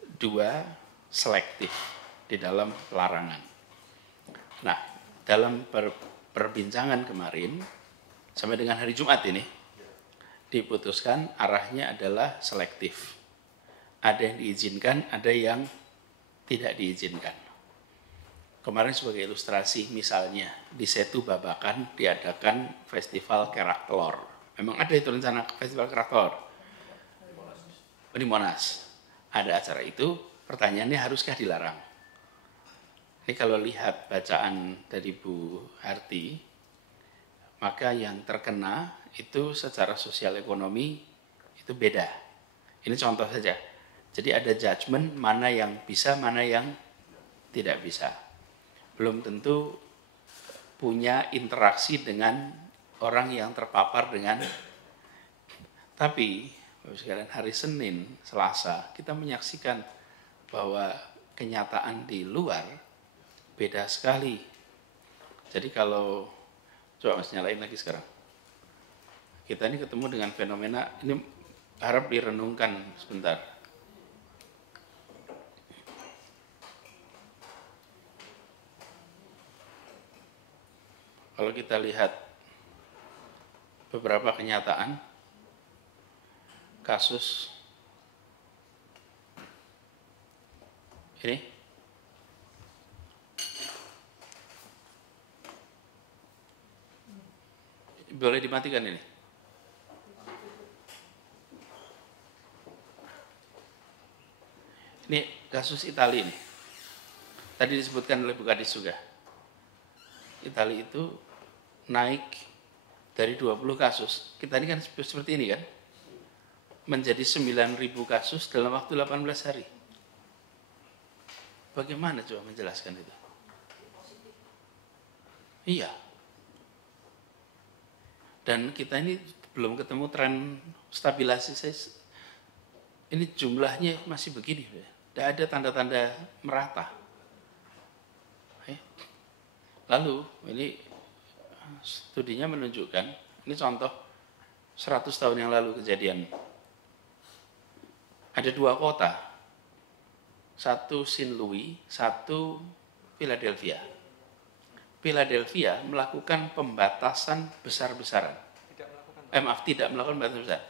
Dua, selektif di dalam larangan. Nah, dalam perbincangan kemarin sampai dengan hari Jumat ini diputuskan arahnya adalah selektif. Ada yang diizinkan, ada yang tidak diizinkan. Kemarin sebagai ilustrasi, misalnya di Setu Babakan diadakan festival kerak telur. Memang ada itu rencana festival kerak telur. Di Monas ada acara itu, pertanyaannya haruskah dilarang? Ini kalau lihat bacaan dari Bu Harti, maka yang terkena itu secara sosial ekonomi itu beda. Ini contoh saja. Jadi ada judgement mana yang bisa, mana yang tidak bisa. Belum tentu punya interaksi dengan orang yang terpapar dengan. Tapi sekalian, hari Senin, Selasa kita menyaksikan bahwa kenyataan di luar beda sekali. Jadi kalau coba Mas nyalain lagi sekarang. Kita ini ketemu dengan fenomena, ini harap direnungkan sebentar. Kalau kita lihat beberapa kenyataan, kasus ini, boleh dimatikan ini. Ini kasus Italia ini. Tadi disebutkan oleh Bu Kadis juga. Italia itu naik dari 20 kasus. Kita ini kan seperti ini kan. Menjadi 9.000 kasus dalam waktu 18 hari. Bagaimana coba menjelaskan itu? Iya. Dan kita ini belum ketemu tren stabilisasi. Ini jumlahnya masih begini. Tidak ada tanda-tanda merata. Lalu ini studinya menunjukkan, ini contoh 100 tahun yang lalu kejadian. Ada 2 kota, satu St. Louis, satu Philadelphia. Philadelphia melakukan pembatasan besar-besaran. Tidak melakukan pembatasan besar.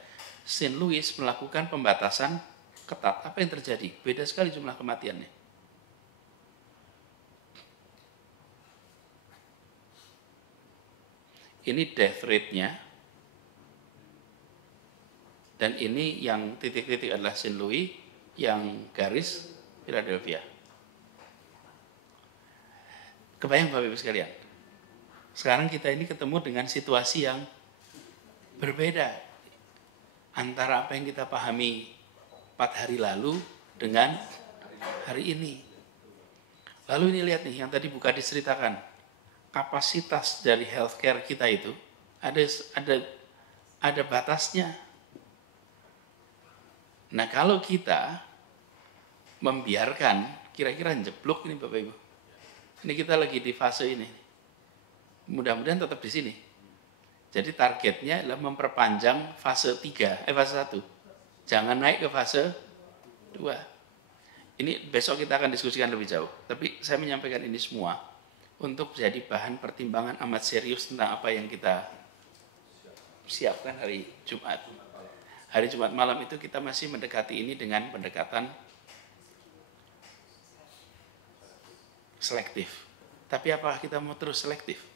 St. Louis melakukan pembatasan ketat. Apa yang terjadi? Beda sekali jumlah kematiannya. ini death rate-nya, dan ini yang titik-titik adalah St. Louis, yang garis Philadelphia. Kebayang Bapak Ibu sekalian, sekarang kita ini ketemu dengan situasi yang berbeda antara apa yang kita pahami 4 hari lalu dengan hari ini. Lalu ini lihat nih, yang tadi buka diceritakan, kapasitas dari healthcare kita itu ada batasnya. Nah kalau kita membiarkan, kira-kira jeblok ini Bapak Ibu. Ini kita lagi di fase ini. Mudah-mudahan tetap di sini. Jadi targetnya adalah memperpanjang fase 1. Jangan naik ke fase 2. Ini besok kita akan diskusikan lebih jauh. Tapi saya menyampaikan ini semua untuk jadi bahan pertimbangan amat serius tentang apa yang kita siapkan hari Jumat. Hari Jumat malam itu kita masih mendekati ini dengan pendekatan selektif. Tapi apakah kita mau terus selektif?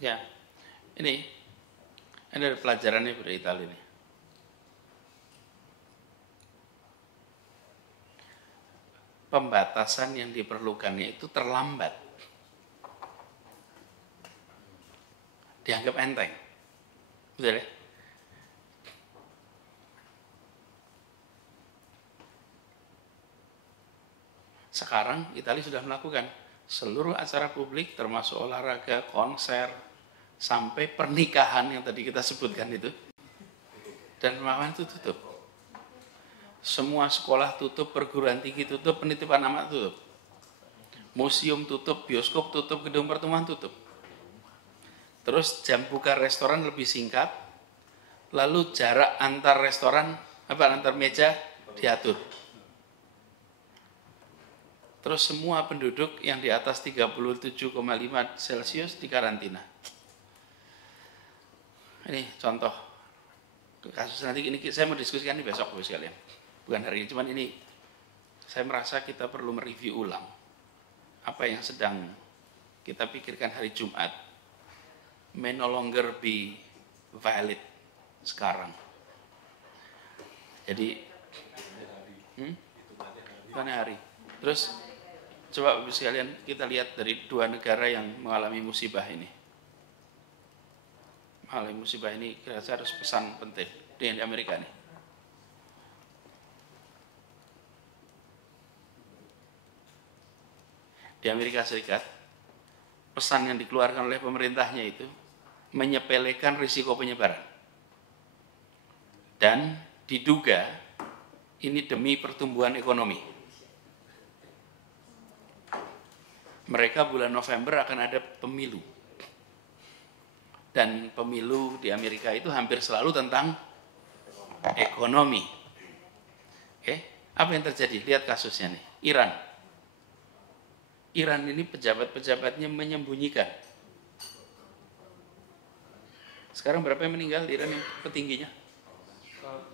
Ya, ini ada pelajarannya dari Italia ini. Pembatasan yang diperlukannya itu terlambat. Dianggap enteng. Betul ya? Sekarang Italia sudah melakukan seluruh acara publik termasuk olahraga, konser, sampai pernikahan yang tadi kita sebutkan itu, dan pemakaman itu tutup. Semua sekolah tutup, perguruan tinggi tutup, penitipan anak tutup, museum tutup, bioskop tutup, gedung pertemuan tutup. Terus jam buka restoran lebih singkat, lalu jarak antar restoran, antar meja diatur. Terus semua penduduk yang di atas 37,5 Celcius dikarantina. Ini contoh kasus, nanti ini saya mau diskusikan ini besok Bapak sekalian, bukan hari ini. Cuman ini saya merasa kita perlu mereview ulang apa yang sedang kita pikirkan hari Jumat may no longer be valid sekarang. Jadi mana hari. Terus coba Bapak sekalian kita lihat dari 2 negara yang mengalami musibah ini. Musibah ini kira-kira harus pesan penting di Amerika nih. Di Amerika Serikat, pesan yang dikeluarkan oleh pemerintahnya itu menyepelekan risiko penyebaran. Dan diduga ini demi pertumbuhan ekonomi. Mereka bulan November akan ada pemilu. Dan pemilu di Amerika itu hampir selalu tentang ekonomi. Oke, apa yang terjadi? Lihat kasusnya nih, Iran. Iran ini pejabat-pejabatnya menyembunyikan. Sekarang berapa yang meninggal di Iran yang petingginya?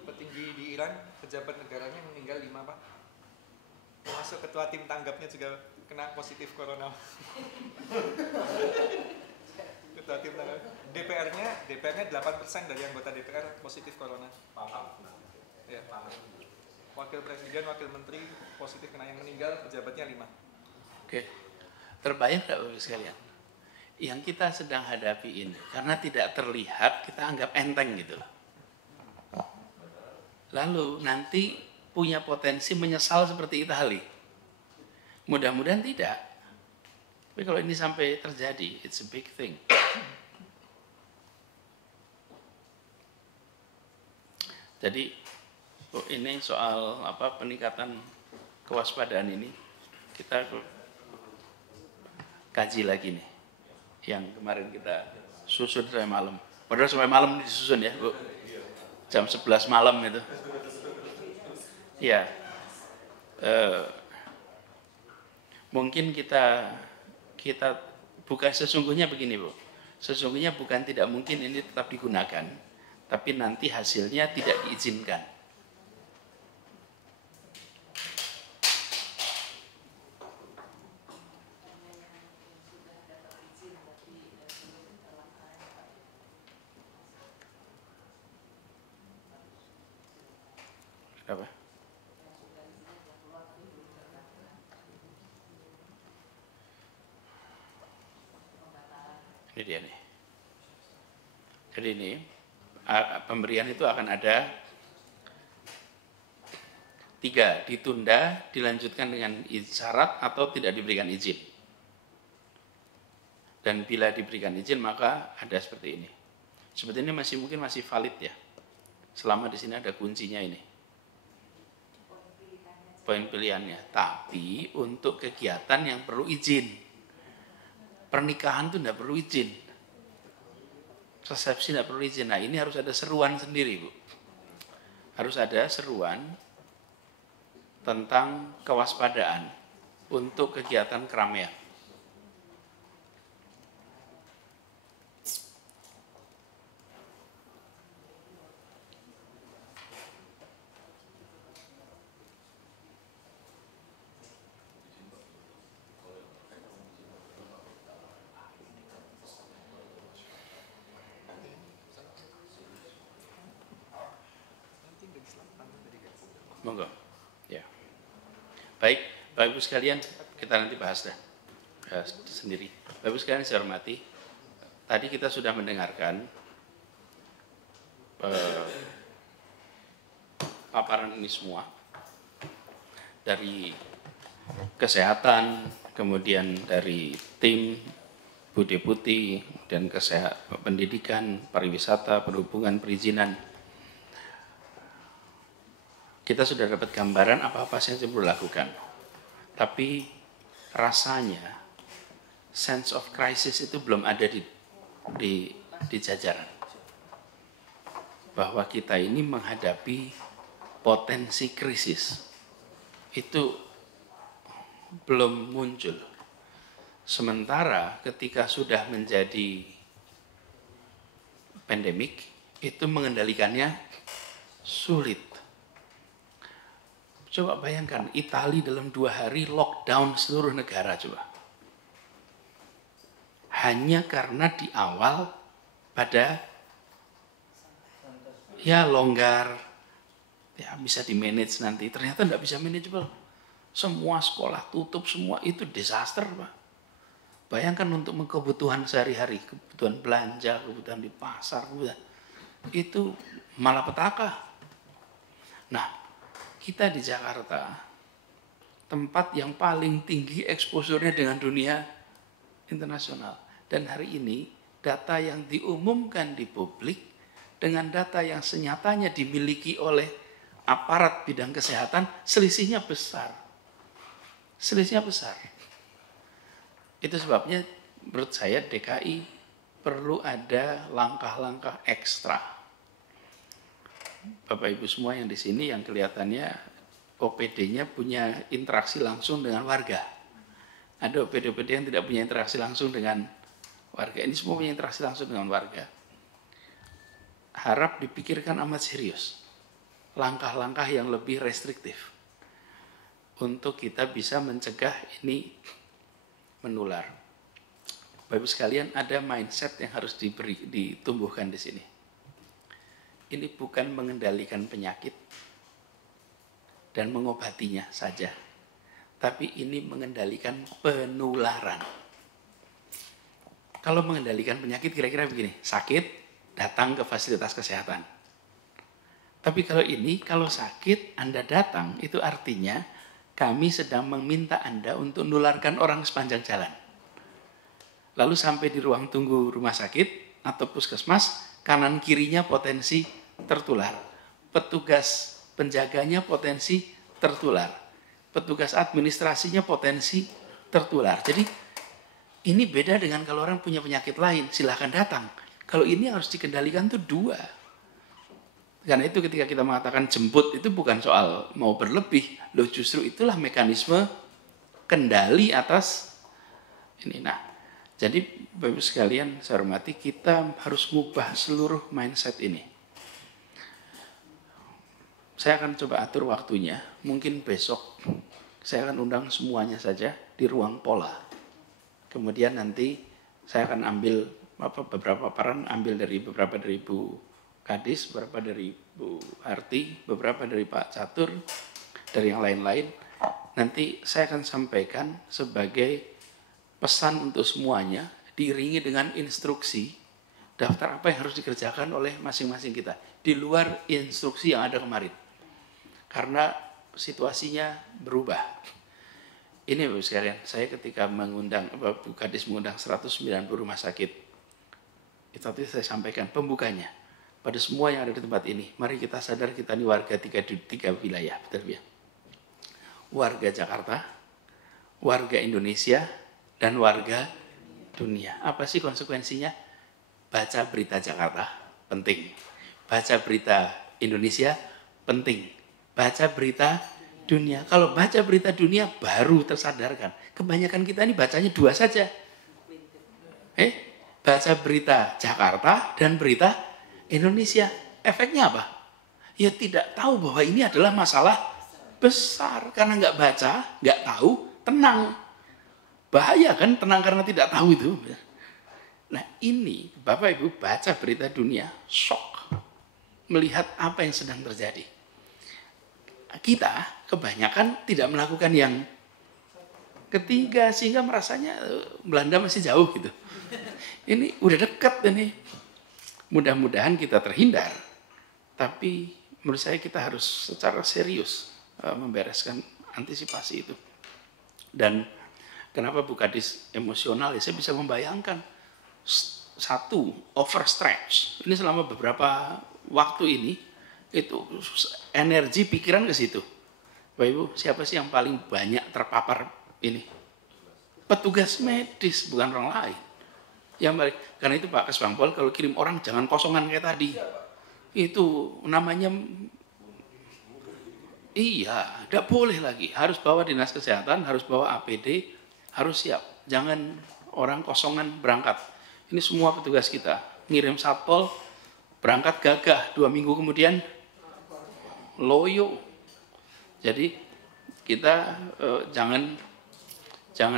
Petinggi di Iran, pejabat negaranya meninggal 5 Pak. Termasuk ketua tim tanggapnya juga kena positif corona. Ketua tim tanggap. DPR-nya 8% dari anggota DPR positif corona. Ya. Wakil presiden, wakil menteri positif kena, yang meninggal pejabatnya 5. Oke, terbayang tidak Bapak sekalian? Yang kita sedang hadapi ini, karena tidak terlihat, kita anggap enteng gitu loh. Lalu nanti punya potensi menyesal seperti Italia. Mudah-mudahan tidak. Tapi kalau ini sampai terjadi, it's a big thing. Jadi ini soal peningkatan kewaspadaan ini kita kaji lagi nih, yang kemarin kita susun sampai malam. Padahal sampai malam disusun ya Bu, jam 11 malam itu. Ya, mungkin kita bukan, sesungguhnya begini Bu, Sesungguhnya bukan tidak mungkin ini tetap digunakan, tapi nanti hasilnya tidak diizinkan. Apa? Ini dia nih. Jadi ini pemberian itu akan ada 3, ditunda, dilanjutkan dengan syarat atau tidak diberikan izin. Dan bila diberikan izin maka ada seperti ini. Seperti ini mungkin masih valid ya. Selama di sini ada kuncinya ini. Poin pilihannya. Tapi untuk kegiatan yang perlu izin. Pernikahan itu tidak perlu izin. Resepsi tidak perlu izin. Nah ini harus ada seruan sendiri, Bu. Harus ada seruan tentang kewaspadaan untuk kegiatan keramaian. Monggo. Ya. Baik, Bapak Ibu sekalian, kita nanti bahas sendiri. Bapak Ibu sekalian saya hormati, tadi kita sudah mendengarkan paparan ini semua dari kesehatan, kemudian dari tim Bu Deputi dan pendidikan, pariwisata, perhubungan, perizinan. Kita sudah dapat gambaran apa-apa yang perlu lakukan. Tapi rasanya sense of crisis itu belum ada di jajaran. Bahwa kita ini menghadapi potensi krisis. Itu belum muncul. Sementara ketika sudah menjadi pandemik, itu mengendalikannya sulit. Coba bayangkan, Italia dalam 2 hari lockdown seluruh negara coba. Hanya karena di awal pada ya longgar, ya bisa di-manage nanti. Ternyata tidak bisa manageable. Semua sekolah tutup, semua itu disaster, Pak. Bayangkan untuk kebutuhan sehari-hari, kebutuhan belanja, kebutuhan di pasar, itu malapetaka. Nah, kita di Jakarta, tempat yang paling tinggi eksposurnya dengan dunia internasional. Dan hari ini, data yang diumumkan di publik, dengan data yang senyatanya dimiliki oleh aparat bidang kesehatan, selisihnya besar. Selisihnya besar. Itu sebabnya menurut saya DKI perlu ada langkah-langkah ekstra. Bapak Ibu semua yang di sini yang kelihatannya OPD-nya punya interaksi langsung dengan warga. Ada OPD-OPD yang tidak punya interaksi langsung dengan warga. Ini semua punya interaksi langsung dengan warga. Harap dipikirkan amat serius. Langkah-langkah yang lebih restriktif. Untuk kita bisa mencegah ini menular. Bapak Ibu sekalian, ada mindset yang harus ditumbuhkan di sini. Ini bukan mengendalikan penyakit dan mengobatinya saja, tapi ini mengendalikan penularan. Kalau mengendalikan penyakit kira-kira begini, sakit datang ke fasilitas kesehatan. Tapi kalau sakit Anda datang, itu artinya kami sedang meminta Anda untuk menularkan orang sepanjang jalan. Lalu sampai di ruang tunggu rumah sakit atau puskesmas, kanan kirinya potensi tertular. Petugas penjaganya potensi tertular. Petugas administrasinya potensi tertular. Jadi ini beda dengan kalau orang punya penyakit lain, silahkan datang. Kalau ini harus dikendalikan tuh 2. Karena itu ketika kita mengatakan jemput itu bukan soal mau berlebih. Loh justru itulah mekanisme kendali atas ini. Nah, Jadi Bapak Ibu sekalian saya hormati, kita harus mengubah seluruh mindset ini. Saya akan coba atur waktunya, mungkin besok saya akan undang semuanya saja di ruang pola. Kemudian nanti saya akan ambil beberapa paparan, ambil dari beberapa dari Bu Kadis, beberapa dari Bu Harti, beberapa dari Pak Catur, dari yang lain-lain. Nanti saya akan sampaikan sebagai pesan untuk semuanya, diiringi dengan instruksi daftar apa yang harus dikerjakan oleh masing-masing kita di luar instruksi yang ada kemarin, karena situasinya berubah. Ini Bapak sekalian, saya ketika mengundang Bu Kadis mengundang 190 rumah sakit, itu tadi saya sampaikan pembukanya pada semua yang ada di tempat ini. Mari kita sadar kita ini warga tiga wilayah, betul ya? Warga Jakarta, warga Indonesia, dan warga dunia. Apa sih konsekuensinya? Baca berita Jakarta, penting. Baca berita Indonesia, penting. Baca berita dunia. Kalau baca berita dunia, baru tersadarkan. Kebanyakan kita ini bacanya 2 saja. Baca berita Jakarta dan berita Indonesia. Efeknya apa? Ya tidak tahu bahwa ini adalah masalah besar. Karena nggak baca, nggak tahu, tenang. Bahaya kan tenang karena tidak tahu itu. Nah ini Bapak Ibu baca berita dunia, shock. Melihat apa yang sedang terjadi. Kita kebanyakan tidak melakukan yang ketiga, sehingga merasanya Belanda masih jauh gitu. Ini udah dekat ini. Mudah-mudahan kita terhindar. Tapi menurut saya kita harus secara serius membereskan antisipasi itu. Dan kenapa Bu Kadis emosional? Ya saya bisa membayangkan. Satu, overstretch. Ini selama beberapa waktu ini, itu energi pikiran ke situ. Bapak Ibu, siapa sih yang paling banyak terpapar ini? Petugas medis, bukan orang lain. Karena itu Pak Kesbangpol, kalau kirim orang jangan kosongan kayak tadi. Itu namanya, iya, tidak boleh lagi. Harus bawa dinas kesehatan, harus bawa APD, harus siap. Jangan orang kosongan berangkat. Ini semua petugas kita. Ngirim satpol, berangkat gagah. 2 minggu kemudian, loyo. Jadi kita jangan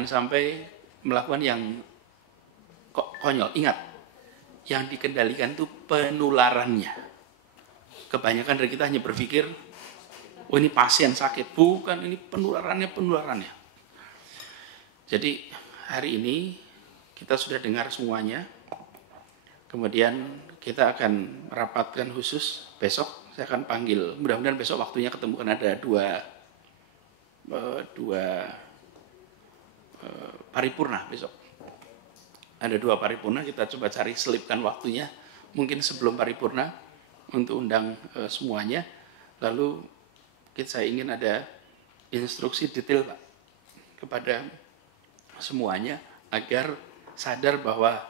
sampai melakukan yang konyol. Ingat, yang dikendalikan itu penularannya. Kebanyakan dari kita hanya berpikir, oh ini pasien sakit. Bukan, ini penularannya. Jadi hari ini kita sudah dengar semuanya. Kemudian kita akan rapatkan khusus besok. Saya akan panggil, mudah-mudahan besok waktunya ketemu, karena ada dua paripurna besok. Ada 2 paripurna, kita coba cari selipkan waktunya. Mungkin sebelum paripurna untuk undang semuanya. Lalu saya ingin ada instruksi detail Pak kepada semuanya agar sadar bahwa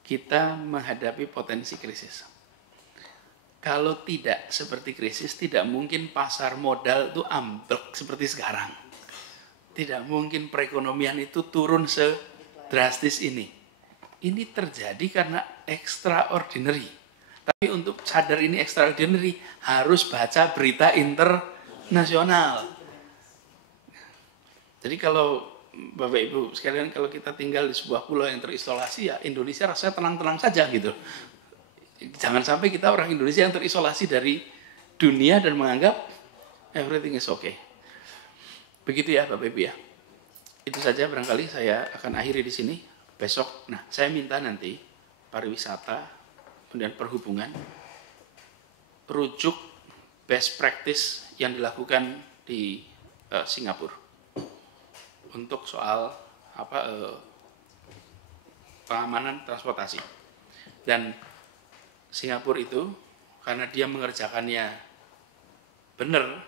kita menghadapi potensi krisis. Kalau tidak seperti krisis, tidak mungkin pasar modal itu ambruk seperti sekarang. Tidak mungkin perekonomian itu turun sedrastis ini. Ini terjadi karena extraordinary. Tapi untuk sadar ini extraordinary, harus baca berita internasional. Jadi kalau Bapak Ibu sekalian, kalau kita tinggal di sebuah pulau yang terisolasi, ya Indonesia rasanya tenang-tenang saja gitu. Jangan sampai kita orang Indonesia yang terisolasi dari dunia dan menganggap everything is okay. Begitu ya Bapak Ibu ya. Itu saja barangkali saya akan akhiri di sini. Besok, nah saya minta nanti pariwisata, kemudian perhubungan, rujuk best practice yang dilakukan di Singapura untuk soal pengamanan transportasi. Dan Singapura itu karena dia mengerjakannya benar,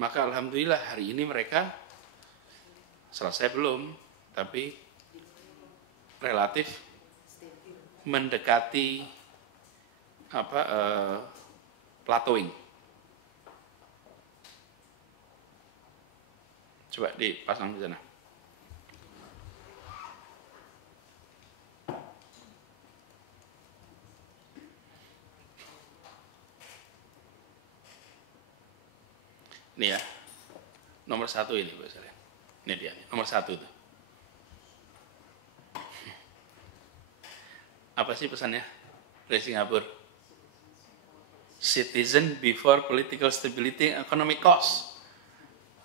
maka alhamdulillah hari ini mereka selesai belum, tapi relatif mendekati plateauing. Coba dipasang di sana. Ini ya, nomor 1 ini Bapak sekalian. Ini dia, nomor 1 itu. Apa sih pesannya dari Singapura? Citizen before political stability and economic cost.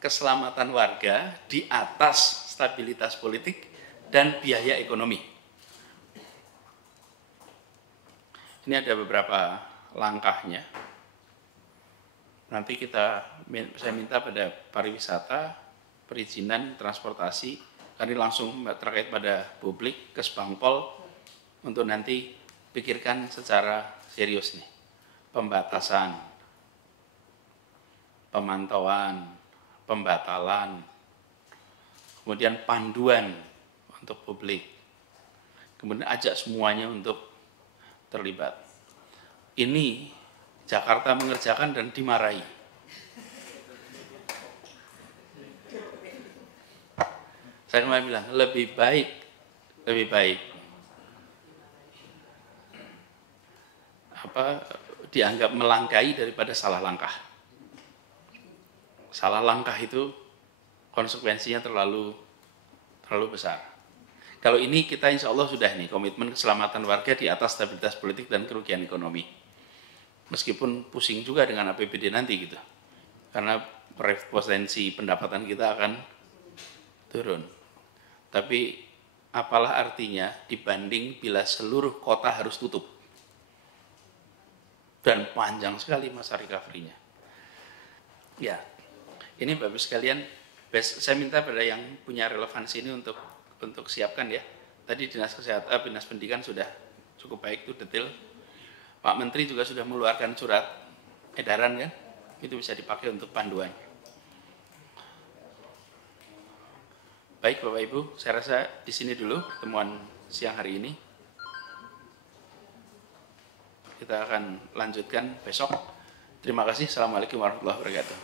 Keselamatan warga di atas stabilitas politik dan biaya ekonomi. Ini ada beberapa langkahnya. Nanti saya minta pada pariwisata, perizinan, transportasi, kami langsung terkait pada publik, Kesbangpol, untuk nanti pikirkan secara serius nih. Pembatasan, pemantauan, pembatalan, kemudian panduan untuk publik, kemudian ajak semuanya untuk terlibat. Ini Jakarta mengerjakan dan dimarahi. Saya kemarin bilang lebih baik dianggap melangkahi daripada salah langkah. Salah langkah itu konsekuensinya terlalu besar. Kalau ini kita insya Allah sudah nih komitmen keselamatan warga di atas stabilitas politik dan kerugian ekonomi. Meskipun pusing juga dengan APBD nanti gitu. Karena potensi pendapatan kita akan turun. Tapi apalah artinya dibanding bila seluruh kota harus tutup. Dan panjang sekali masa recovery-nya. Ya, ini Bapak sekalian, saya minta pada yang punya relevansi ini untuk siapkan ya. Tadi Dinas Kesehatan, Dinas Pendidikan sudah cukup baik itu detail. Pak Menteri juga sudah mengeluarkan surat edaran kan, itu bisa dipakai untuk panduan. Baik Bapak Ibu, saya rasa di sini dulu pertemuan siang hari ini. Kita akan lanjutkan besok. Terima kasih. Assalamualaikum warahmatullahi wabarakatuh.